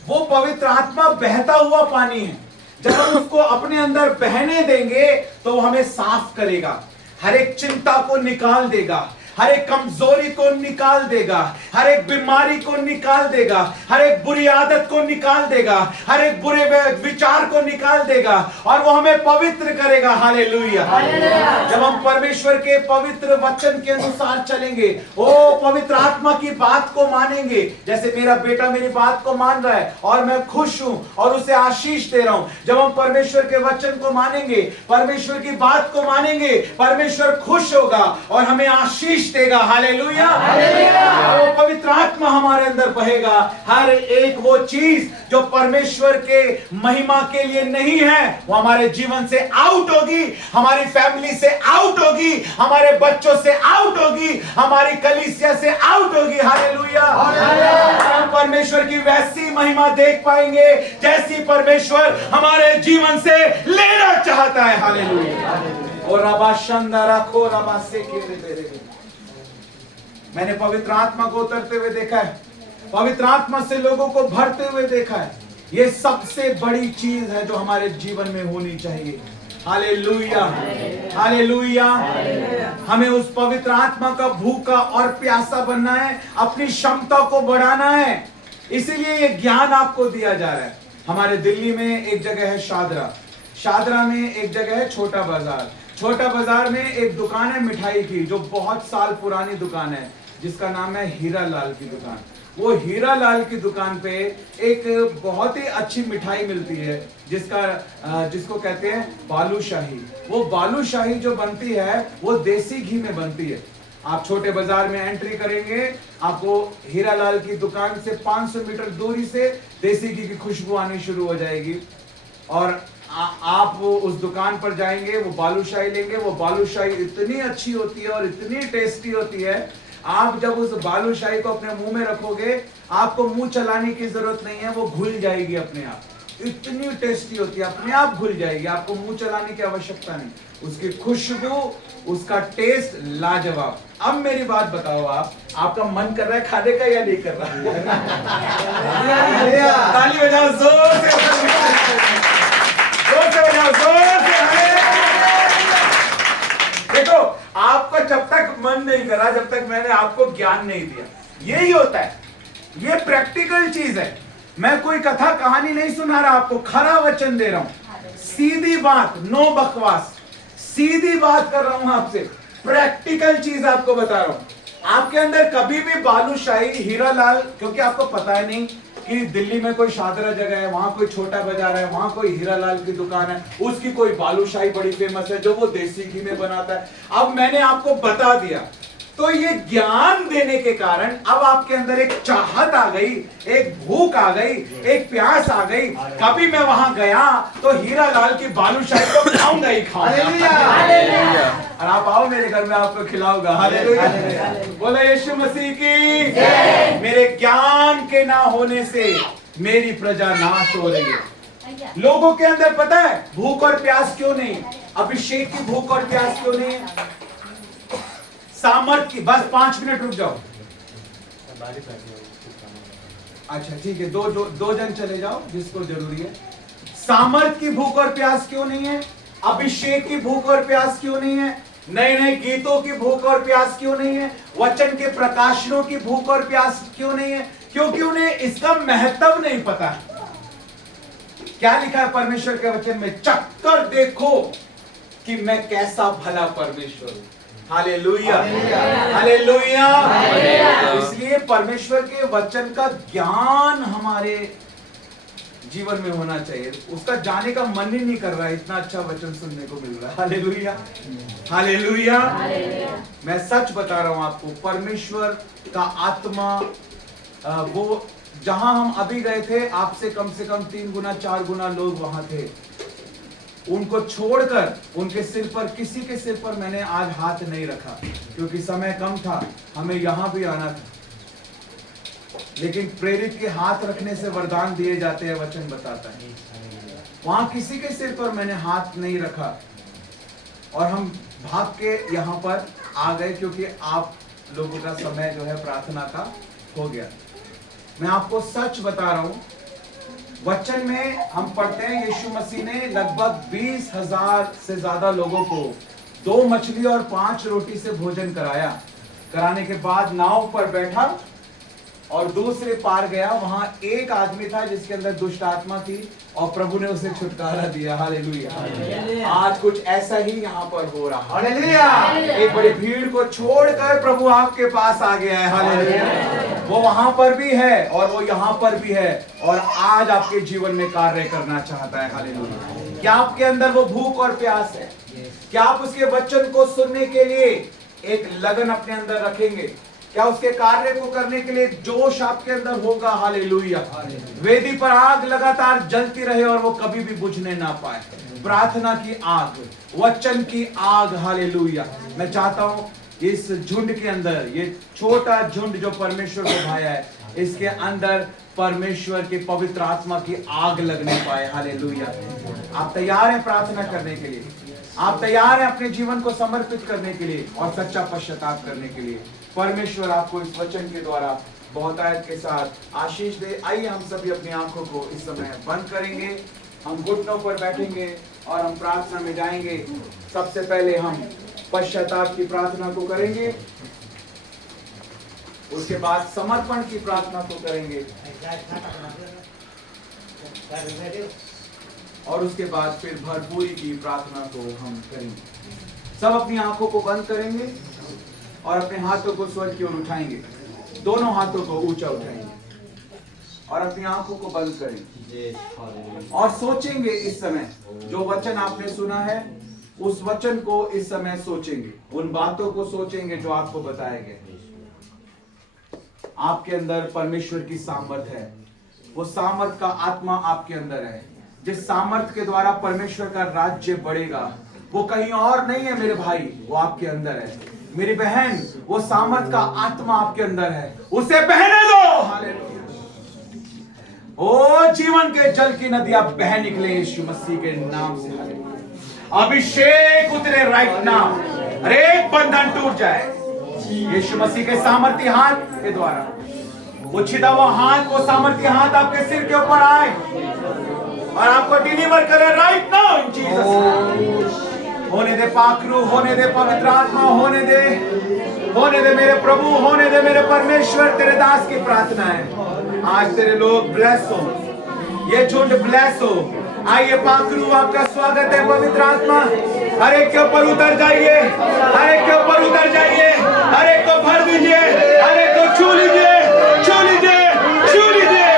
वो पवित्र आत्मा बहता हुआ पानी है। जब हम उसको अपने अंदर बहने देंगे तो वो हमें साफ करेगा, हर एक चिंता को निकाल देगा, हर एक कमजोरी को निकाल देगा, हर एक बीमारी को निकाल देगा, हर एक बुरी आदत को निकाल देगा, हर एक बुरे विचार को निकाल देगा, और वो हमें पवित्र करेगा। हालेलुया। जब हम परमेश्वर के पवित्र वचन के अनुसार चलेंगे, ओ पवित्र आत्मा की बात को मानेंगे, जैसे मेरा बेटा मेरी बात को मान रहा है और मैं खुश हूं और उसे आशीष दे रहा हूं। जब हम परमेश्वर के वचन को मानेंगे, परमेश्वर की बात को मानेंगे, परमेश्वर खुश होगा और हमें आशीष आशीष देगा। हालेलुया। वो पवित्र आत्मा हमारे अंदर बहेगा। हर एक वो चीज जो परमेश्वर के महिमा के लिए नहीं है वो हमारे जीवन से आउट होगी, हमारी फैमिली से आउट होगी, हमारे बच्चों से आउट होगी, हमारी कलीसिया से आउट होगी। हालेलुया। हम परमेश्वर की वैसी महिमा देख पाएंगे जैसी परमेश्वर हमारे जीवन से लेना चाहता है। हालेलुया। और मैंने पवित्र आत्मा को उतरते हुए देखा है, पवित्र आत्मा से लोगों को भरते हुए देखा है। ये सबसे बड़ी चीज है जो हमारे जीवन में होनी चाहिए। हालेलुया। हालेलुया। हमें उस पवित्र आत्मा का भूखा और प्यासा बनना है, अपनी क्षमता को बढ़ाना है। इसीलिए ये ज्ञान आपको दिया जा रहा है। हमारे दिल्ली में एक जगह है शादरा में एक जगह है छोटा बाजार। छोटा बाजार में एक दुकान है मिठाई की, जो बहुत साल पुरानी दुकान है, जिसका नाम है हीरा लाल की दुकान। वो हीरा लाल की दुकान पे एक बहुत ही अच्छी मिठाई मिलती है जिसको कहते हैं बालूशाही। वो बालूशाही जो बनती है वो देसी घी में बनती है। आप छोटे बाजार में एंट्री करेंगे, आपको हीरा लाल की दुकान से 500 मीटर दूरी से देसी घी की खुशबू आनी शुरू हो जाएगी। और आप उस दुकान पर जाएंगे, वो बालूशाही लेंगे। वो बालूशाही इतनी अच्छी होती है और इतनी टेस्टी होती है, आप जब उस बालूशाही को अपने मुंह में रखोगे आपको मुंह चलाने की जरूरत नहीं है, वो घुल जाएगी अपने आप। इतनी टेस्टी होती है, अपने आप घुल जाएगी, आपको मुंह चलाने की आवश्यकता नहीं। उसकी खुशबू, उसका टेस्ट लाजवाब। अब मेरी बात बताओ, आपका मन कर रहा है खाने का या नहीं कर रहा है? ताली बजाओ जोर से, जोर से बजाओ, जोर से। देखो, आपको जब तक मन नहीं करा, जब तक मैंने आपको ज्ञान नहीं दिया, यही होता है। ये प्रैक्टिकल चीज है। मैं कोई कथा कहानी नहीं सुना रहा आपको, खरा वचन दे रहा हूं, सीधी बात, नो बकवास, सीधी बात कर रहा हूं आपसे, प्रैक्टिकल चीज आपको बता रहा हूं। आपके अंदर कभी भी बालूशाही, हीरा लाल, क्योंकि आपको पता है नहीं कि दिल्ली में कोई शादरा जगह है, वहां कोई छोटा बाजार है, वहां कोई हीरा लाल की दुकान है, उसकी कोई बालूशाही बड़ी फेमस है जो वो देसी घी में बनाता है। अब मैंने आपको बता दिया, तो ये ज्ञान देने के कारण अब आपके अंदर एक चाहत आ गई, एक भूख आ गई, एक प्यास आ गई। कभी मैं वहां गया तो हीरा लाल की बालूशाही को खाऊंगा ही खाऊंगा। और आप आओ मेरे घर में, आपको खिलाऊंगा। हालेलुया। बोलो यीशु मसीह की। मेरे ज्ञान के ना होने से मेरी प्रजा नाश हो रही है। लोगों के अंदर पता है भूख और प्यास क्यों नहीं? अभिषेक की भूख और प्यास क्यों नहीं है? सामर्थ की, बस 5 मिनट रुक जाओ। अच्छा ठीक है, दो जन चले जाओ जिसको जरूरी है। सामर्थ की भूख और प्यास क्यों नहीं है? अभिषेक की भूख और प्यास क्यों नहीं है? नए नए गीतों की भूख और प्यास क्यों नहीं है? वचन के प्रकाशनों की भूख और प्यास क्यों नहीं है? क्योंकि उन्हें इसका महत्व नहीं पता। क्या लिखा है परमेश्वर के वचन में? चक्कर देखो कि मैं कैसा भला परमेश्वर हूं। Hallelujah, hallelujah. इसलिए परमेश्वर के वचन का ज्ञान हमारे जीवन में होना चाहिए। उसका जाने का मन ही नहीं कर रहा है, इतना अच्छा वचन सुनने को मिल रहा है। Hallelujah, hallelujah. मैं सच बता रहा हूं आपको, परमेश्वर का आत्मा, वो जहां हम अभी गए थे, आपसे कम से कम 3 गुना 4 गुना लोग वहां थे। उनको छोड़कर उनके सिर पर, किसी के सिर पर मैंने आज हाथ नहीं रखा, क्योंकि समय कम था, हमें यहां भी आना था। लेकिन प्रेरित के हाथ रखने से वरदान दिए जाते हैं, वचन बताता है। वहां किसी के सिर पर मैंने हाथ नहीं रखा और हम भाग के यहां पर आ गए, क्योंकि आप लोगों का समय जो है प्रार्थना का हो गया। मैं आपको सच बता रहा हूं, वचन में हम पढ़ते हैं यीशु मसीह ने लगभग 20,000 से ज्यादा लोगों को 2 मछली और 5 रोटी से भोजन कराया। कराने के बाद नाव पर बैठा और दूसरे पार गया। वहां एक आदमी था जिसके अंदर दुष्ट आत्मा थी और प्रभु ने उसे छुटकारा दिया। हालेलुया। आज कुछ ऐसा ही यहाँ पर हो रहा। हालेलुया। एक बड़ी भीड़ को छोड़कर प्रभु आपके पास आ गया है। हालेलुया। वो वहां पर भी है और वो यहाँ पर भी है और आज आपके जीवन में कार्य करना चाहता है। हालेलुया। क्या आपके अंदर वो भूख और प्यास है? क्या आप उसके वचन को सुनने के लिए एक लगन अपने अंदर रखेंगे, क्या उसके कार्य को करने के लिए जोश आपके अंदर होगा। हालेलुया। वेदी पर आग लगातार जलती रहे और वो कभी भी बुझने ना पाए। प्रार्थना की आग, वचन की आग। हालेलुया। मैं चाहता हूं इस झुंड के अंदर, ये छोटा झुंड जो परमेश्वर को भाया है, इसके अंदर परमेश्वर की पवित्र आत्मा की आग लगने पाए। हालेलुया। आप तैयार हैं प्रार्थना करने के लिए? आप तैयार हैं अपने जीवन को समर्पित करने के लिए और सच्चा पश्चाताप करने के लिए? परमेश्वर आपको इस वचन के द्वारा बहुतायत के साथ आशीष दे। आइए हम सभी अपनी आंखों को इस समय बंद करेंगे, हम घुटनों पर बैठेंगे और हम प्रार्थना में जाएंगे। सबसे पहले हम पश्चाताप की प्रार्थना को करेंगे, उसके बाद समर्पण की प्रार्थना को करेंगे और उसके बाद फिर भरपूरी की प्रार्थना को हम करेंगे। सब अपनी आंखों को बंद करेंगे और अपने हाथों को स्वर्ग की ओर उठाएंगे, दोनों हाथों को ऊंचा उठाएंगे और अपनी आंखों को बंद करेंगे और सोचेंगे इस समय जो वचन आपने सुना है, उस वचन को इस समय सोचेंगे, उन बातों को सोचेंगे जो आपको बताया गया। आपके अंदर परमेश्वर की सामर्थ है, वो सामर्थ का आत्मा आपके अंदर है। जिस सामर्थ के द्वारा परमेश्वर का राज्य बढ़ेगा वो कहीं और नहीं है मेरे भाई, वो आपके अंदर है। मेरी बहन, वो सामर्थ का आत्मा आपके अंदर है, उसे बहने दो। हालेलुया। ओ जीवन के जल की नदियां बह निकले यीशु मसीह के नाम से। हालेलुया। अभिषेक उतरे राइट नाउ, हर एक बंधन टूट जाए यीशु मसीह के सामर्थी हाथ के द्वारा। वो छिदा हुआ हाथ, वो सामर्थी हाथ आपके सिर के ऊपर आए और आपको डिलीवर करे राइट नाउ इन जीसस। होने दे पाखरू, होने दे पवित्र आत्मा, होने दे मेरे प्रभु, होने दे मेरे परमेश्वर। तेरे दास की प्रार्थना है आज तेरे लोग ब्लेस हो, ये झुंड ब्लेस हो। आइए पाखरू, आपका स्वागत है। पवित्र आत्मा हर एक के ऊपर उतर जाइए, हर एक के ऊपर उतर जाइए, हर एक को भर दीजिए, हर एक को छू लीजिए, छू लीजिए, छू लीजिए।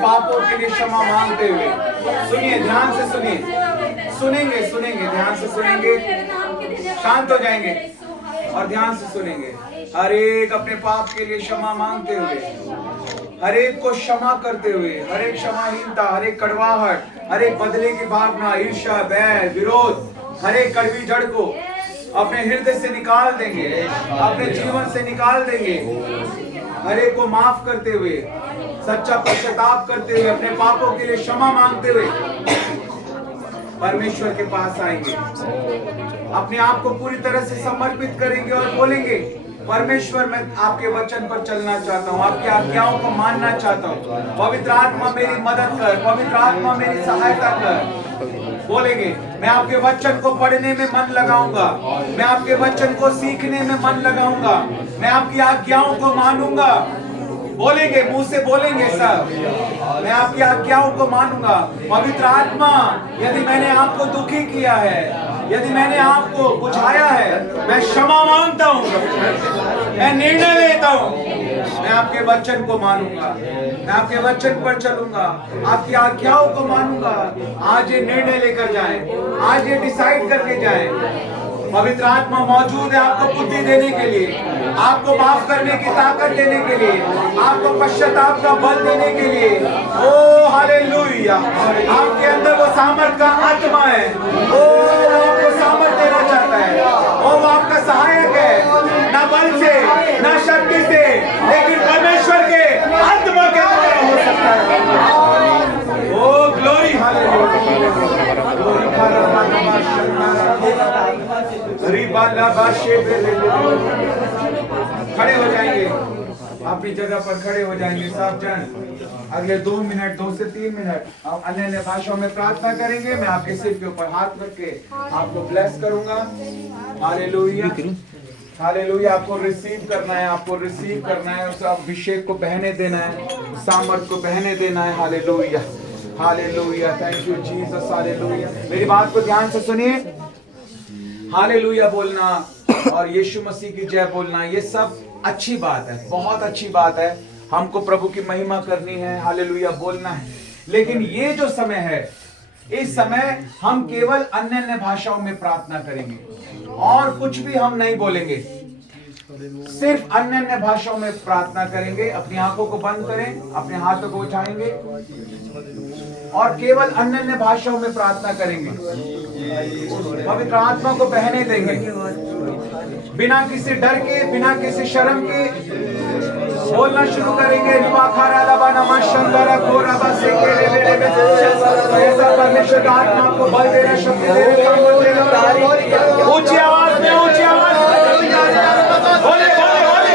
पापों के लिए क्षमा मांगते हुए सुनिए, ध्यान से सुनिए, सुनेंगे सुनेंगे, ध्यान से सुनेंगे, शांत हो जाएंगे और ध्यान से सुनेंगे। हर एक अपने पाप के लिए क्षमा मांगते हुए, हर एक को क्षमा करते हुए, हर एक क्षमाहीनता, हर एक कड़वाहट, हर एक बदले की भावना, ईर्ष्या, बैर, विरोध, हर एक कड़वी जड़ को अपने हृदय से निकाल देंगे, अपने जीवन से निकाल देंगे। हर एक को माफ करते हुए, सच्चा पश्चाताप करते हुए, अपने पापों के लिए क्षमा मांगते हुए परमेश्वर के पास आएंगे। अपने आप को पूरी तरह से समर्पित करेंगे और बोलेंगे, परमेश्वर मैं आपके वचन पर चलना चाहता हूँ, आपकी आज्ञाओं को मानना चाहता हूँ। पवित्र आत्मा मेरी मदद कर, पवित्र आत्मा मेरी सहायता कर। बोलेंगे, मैं आपके वचन को पढ़ने में मन लगाऊंगा, मैं आपके वचन को सीखने में मन लगाऊंगा, मैं आपकी आज्ञाओं को मानूंगा। बोलेंगे, मुंह से बोलेंगे सब, मैं आपकी आज्ञाओं को मानूंगा। पवित्र आत्मा, यदि मैंने आपको दुखी किया है, यदि मैंने आपको बुझाया है, मैं क्षमा मांगता हूँ, मैं निर्णय लेता हूँ, मैं आपके वचन को मानूंगा, मैं आपके वचन पर चलूंगा, आपकी आज्ञाओं को मानूंगा। आज ये निर्णय लेकर जाए, आज ये डिसाइड करके जाए। पवित्र आत्मा मौजूद है आपको बुद्धि देने के लिए, आपको माफ करने की ताकत देने के लिए, आपको पश्चाताप का बल देने के लिए। ओ हालेलुया, आपके अंदर वो सामर्थ का आत्मा है, ओ वो आपको सामर्थ देना चाहता है, ओ वो आपका सहायक है, ना बल से ना शक्ति से, लेकिन परमेश्वर के आत्मा के द्वारा हो सकता है। ओ ग्लोरी, हालेलुया। खड़े हो जाएंगे, अपनी जगह पर खड़े हो जाएंगे सब जन। अगले 2 मिनट, 2 से 3 मिनट हम अन्य भाषाओं में प्रार्थना करेंगे। मैं आपके सिर के ऊपर हाथ रख के आपको ब्लेस करूंगा। Hallelujah, hallelujah. आपको रिसीव करना है, आपको रिसीव करना है, उस अभिषेक को बहने देना है, सामर्थ को बहने देना है। Hallelujah, hallelujah. Thank you Jesus, hallelujah. मेरी बात को ध्यान से सुनिए। हालेलुया बोलना और यीशु मसीह की जय बोलना, ये सब अच्छी बात है, बहुत अच्छी बात है। हमको प्रभु की महिमा करनी है, हालेलुया बोलना है। लेकिन ये जो समय है, इस समय हम केवल अन्य भाषाओं में प्रार्थना करेंगे और कुछ भी हम नहीं बोलेंगे, सिर्फ अन्य भाषाओं में प्रार्थना करेंगे। अपनी आंखों को बंद करें, अपने हाथों को उठाएंगे और केवल अन्य भाषाओं में प्रार्थना करेंगे। पवित्र आत्मा को बहने देंगे, बिना किसी डर के, बिना किसी शर्म के बोलना शुरू करेंगे। परमेश्वर का आत्मा को बल देना, शक्ति देना, ऊंची आवाज में, ऊंची आवाज बोले, बोले, बोले,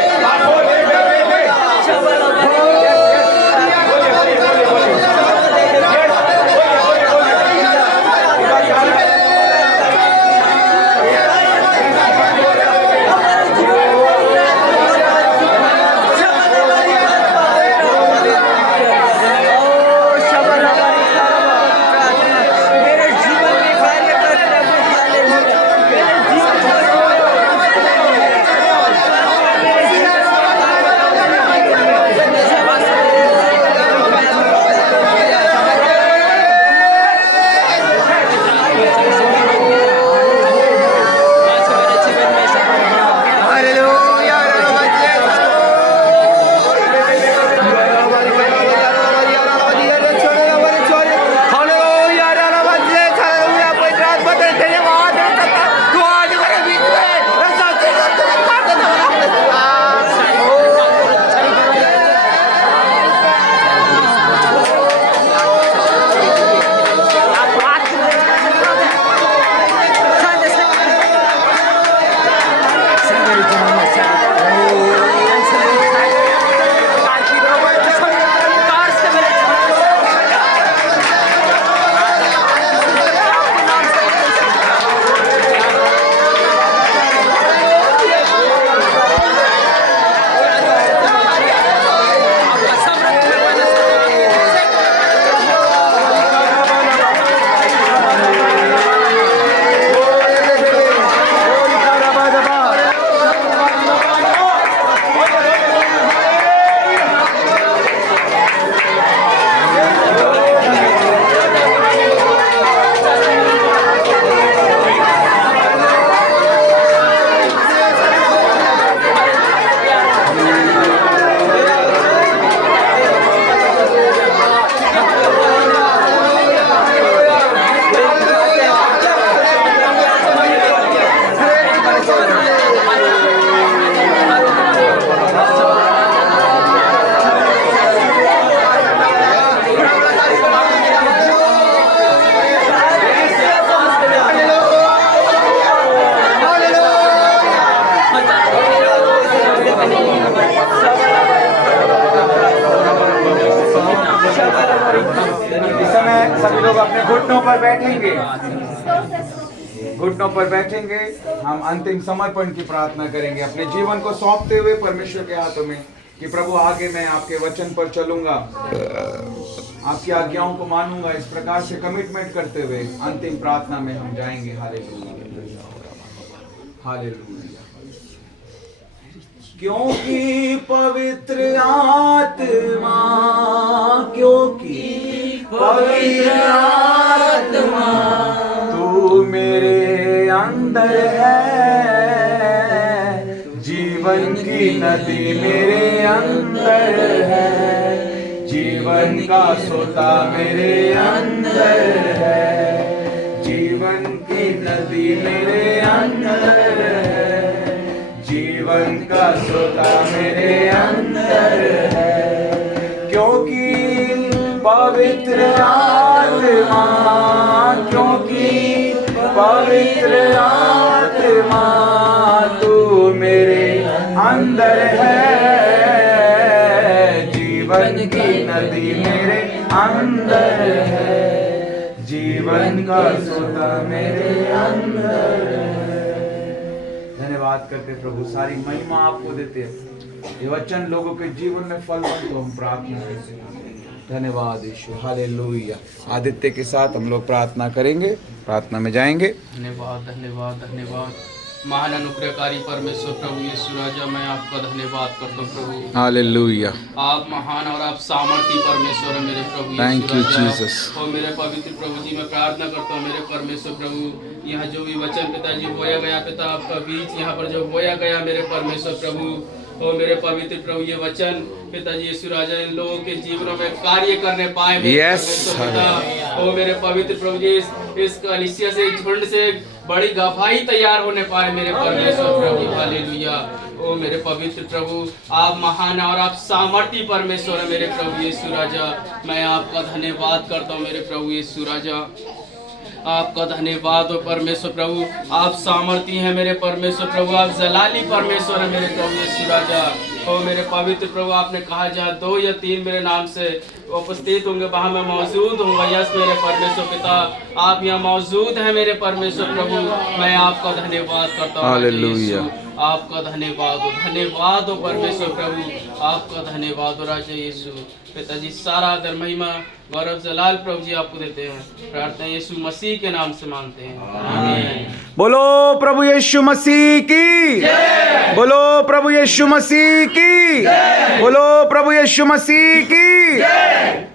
पर बैठेंगे, घुटनों पर बैठेंगे, हम अंतिम समर्पण की प्रार्थना करेंगे, अपने जीवन को सौंपते हुए परमेश्वर के हाथों में कि प्रभु आगे मैं आपके वचन पर चलूंगा, आपकी आज्ञाओं को मानूंगा। इस प्रकार से कमिटमेंट करते हुए अंतिम प्रार्थना में हम जाएंगे। Hallelujah, hallelujah. क्योंकि पवित्र आत्मा, क्योंकि पवित्र आत्मा तू मेरे अंदर है, जीवन की नदी मेरे अंदर है, जीवन का सोता मेरे अंदर है, जीवन की नदी मेरे अंदर है, जीवन का सोता मेरे अंदर है। क्योंकि पवित्र आत्मा, क्योंकि पवित्र आत्मा तू मेरे अंदर है, जीवन की नदी मेरे अंदर है, जीवन का सोता मेरे अंदर है। धन्यवाद करते प्रभु, सारी महिमा आपको देते हैं। ये वचन लोगों के जीवन में फलवंत हो, हम प्रार्थना करते हैं। धन्यवाद यीशु, हालेलुया। आदित्य के साथ हम लोग प्रार्थना करेंगे, प्रार्थना में जाएंगे। धन्यवाद धन्यवाद धन्यवाद महान अनुग्रहकारी परमेश्वर प्रभु यीशु राजा, मैं आपका धन्यवाद करता हूँ प्रभु। हालेलुया, आप महान और आप सामर्थी परमेश्वर है मेरे प्रभु। Thank you, Jesus. और मेरे पवित्र प्रभु जी, मैं प्रार्थना करता हूँ मेरे परमेश्वर प्रभु, यहाँ जो भी वचन पिताजी बोया गया, पिता आपका बीज यहाँ पर जो बोया गया मेरे परमेश्वर प्रभु, और मेरे पवित्र प्रभु ये वचन पिताजी यीशु राजा इन लोगों के जीवनों में कार्य करने पाए मेरे परमेश्वर पिता। और मेरे पवित्र प्रभु जी इस कलीसिया से, झुंड से बड़ी गवाही तैयार होने पाए मेरे परमेश्वर प्रभु। हालेलुया। ओ मेरे पवित्र प्रभु, आप महान और आप सामर्थी परमेश्वर है मेरे प्रभु यीशु राजा। मैं आपका धन्यवाद करता हूँ मेरे प्रभु यीशु राजा, आपका धन्यवाद हो परमेश्वर प्रभु। आप सामर्थी हैं मेरे परमेश्वर प्रभु, आप जलाली परमेश्वर है मेरे प्रभु यीशु राजा। और मेरे पवित्र प्रभु, आपने कहा जहाँ 2 या 3 मेरे नाम से उपस्थित होंगे वहाँ मैं मौजूद हूँ। यस मेरे परमेश्वर पिता, आप यहाँ मौजूद हैं मेरे परमेश्वर प्रभु। मैं आपका धन्यवाद करता हूँ हालेलुया, आपका धन्यवाद हो परमेश्वर प्रभु, आपका धन्यवाद हो राजा यीशु। पिताजी सारा आदर महिमा गौरव जलाल प्रभु जी आपको देते हैं। प्रार्थना यीशु मसीह के नाम से मांगते हैं, आमीन। बोलो प्रभु यीशु मसीह की जय, बोलो प्रभु यीशु मसीह की जय, बोलो प्रभु यीशु मसीह की जय।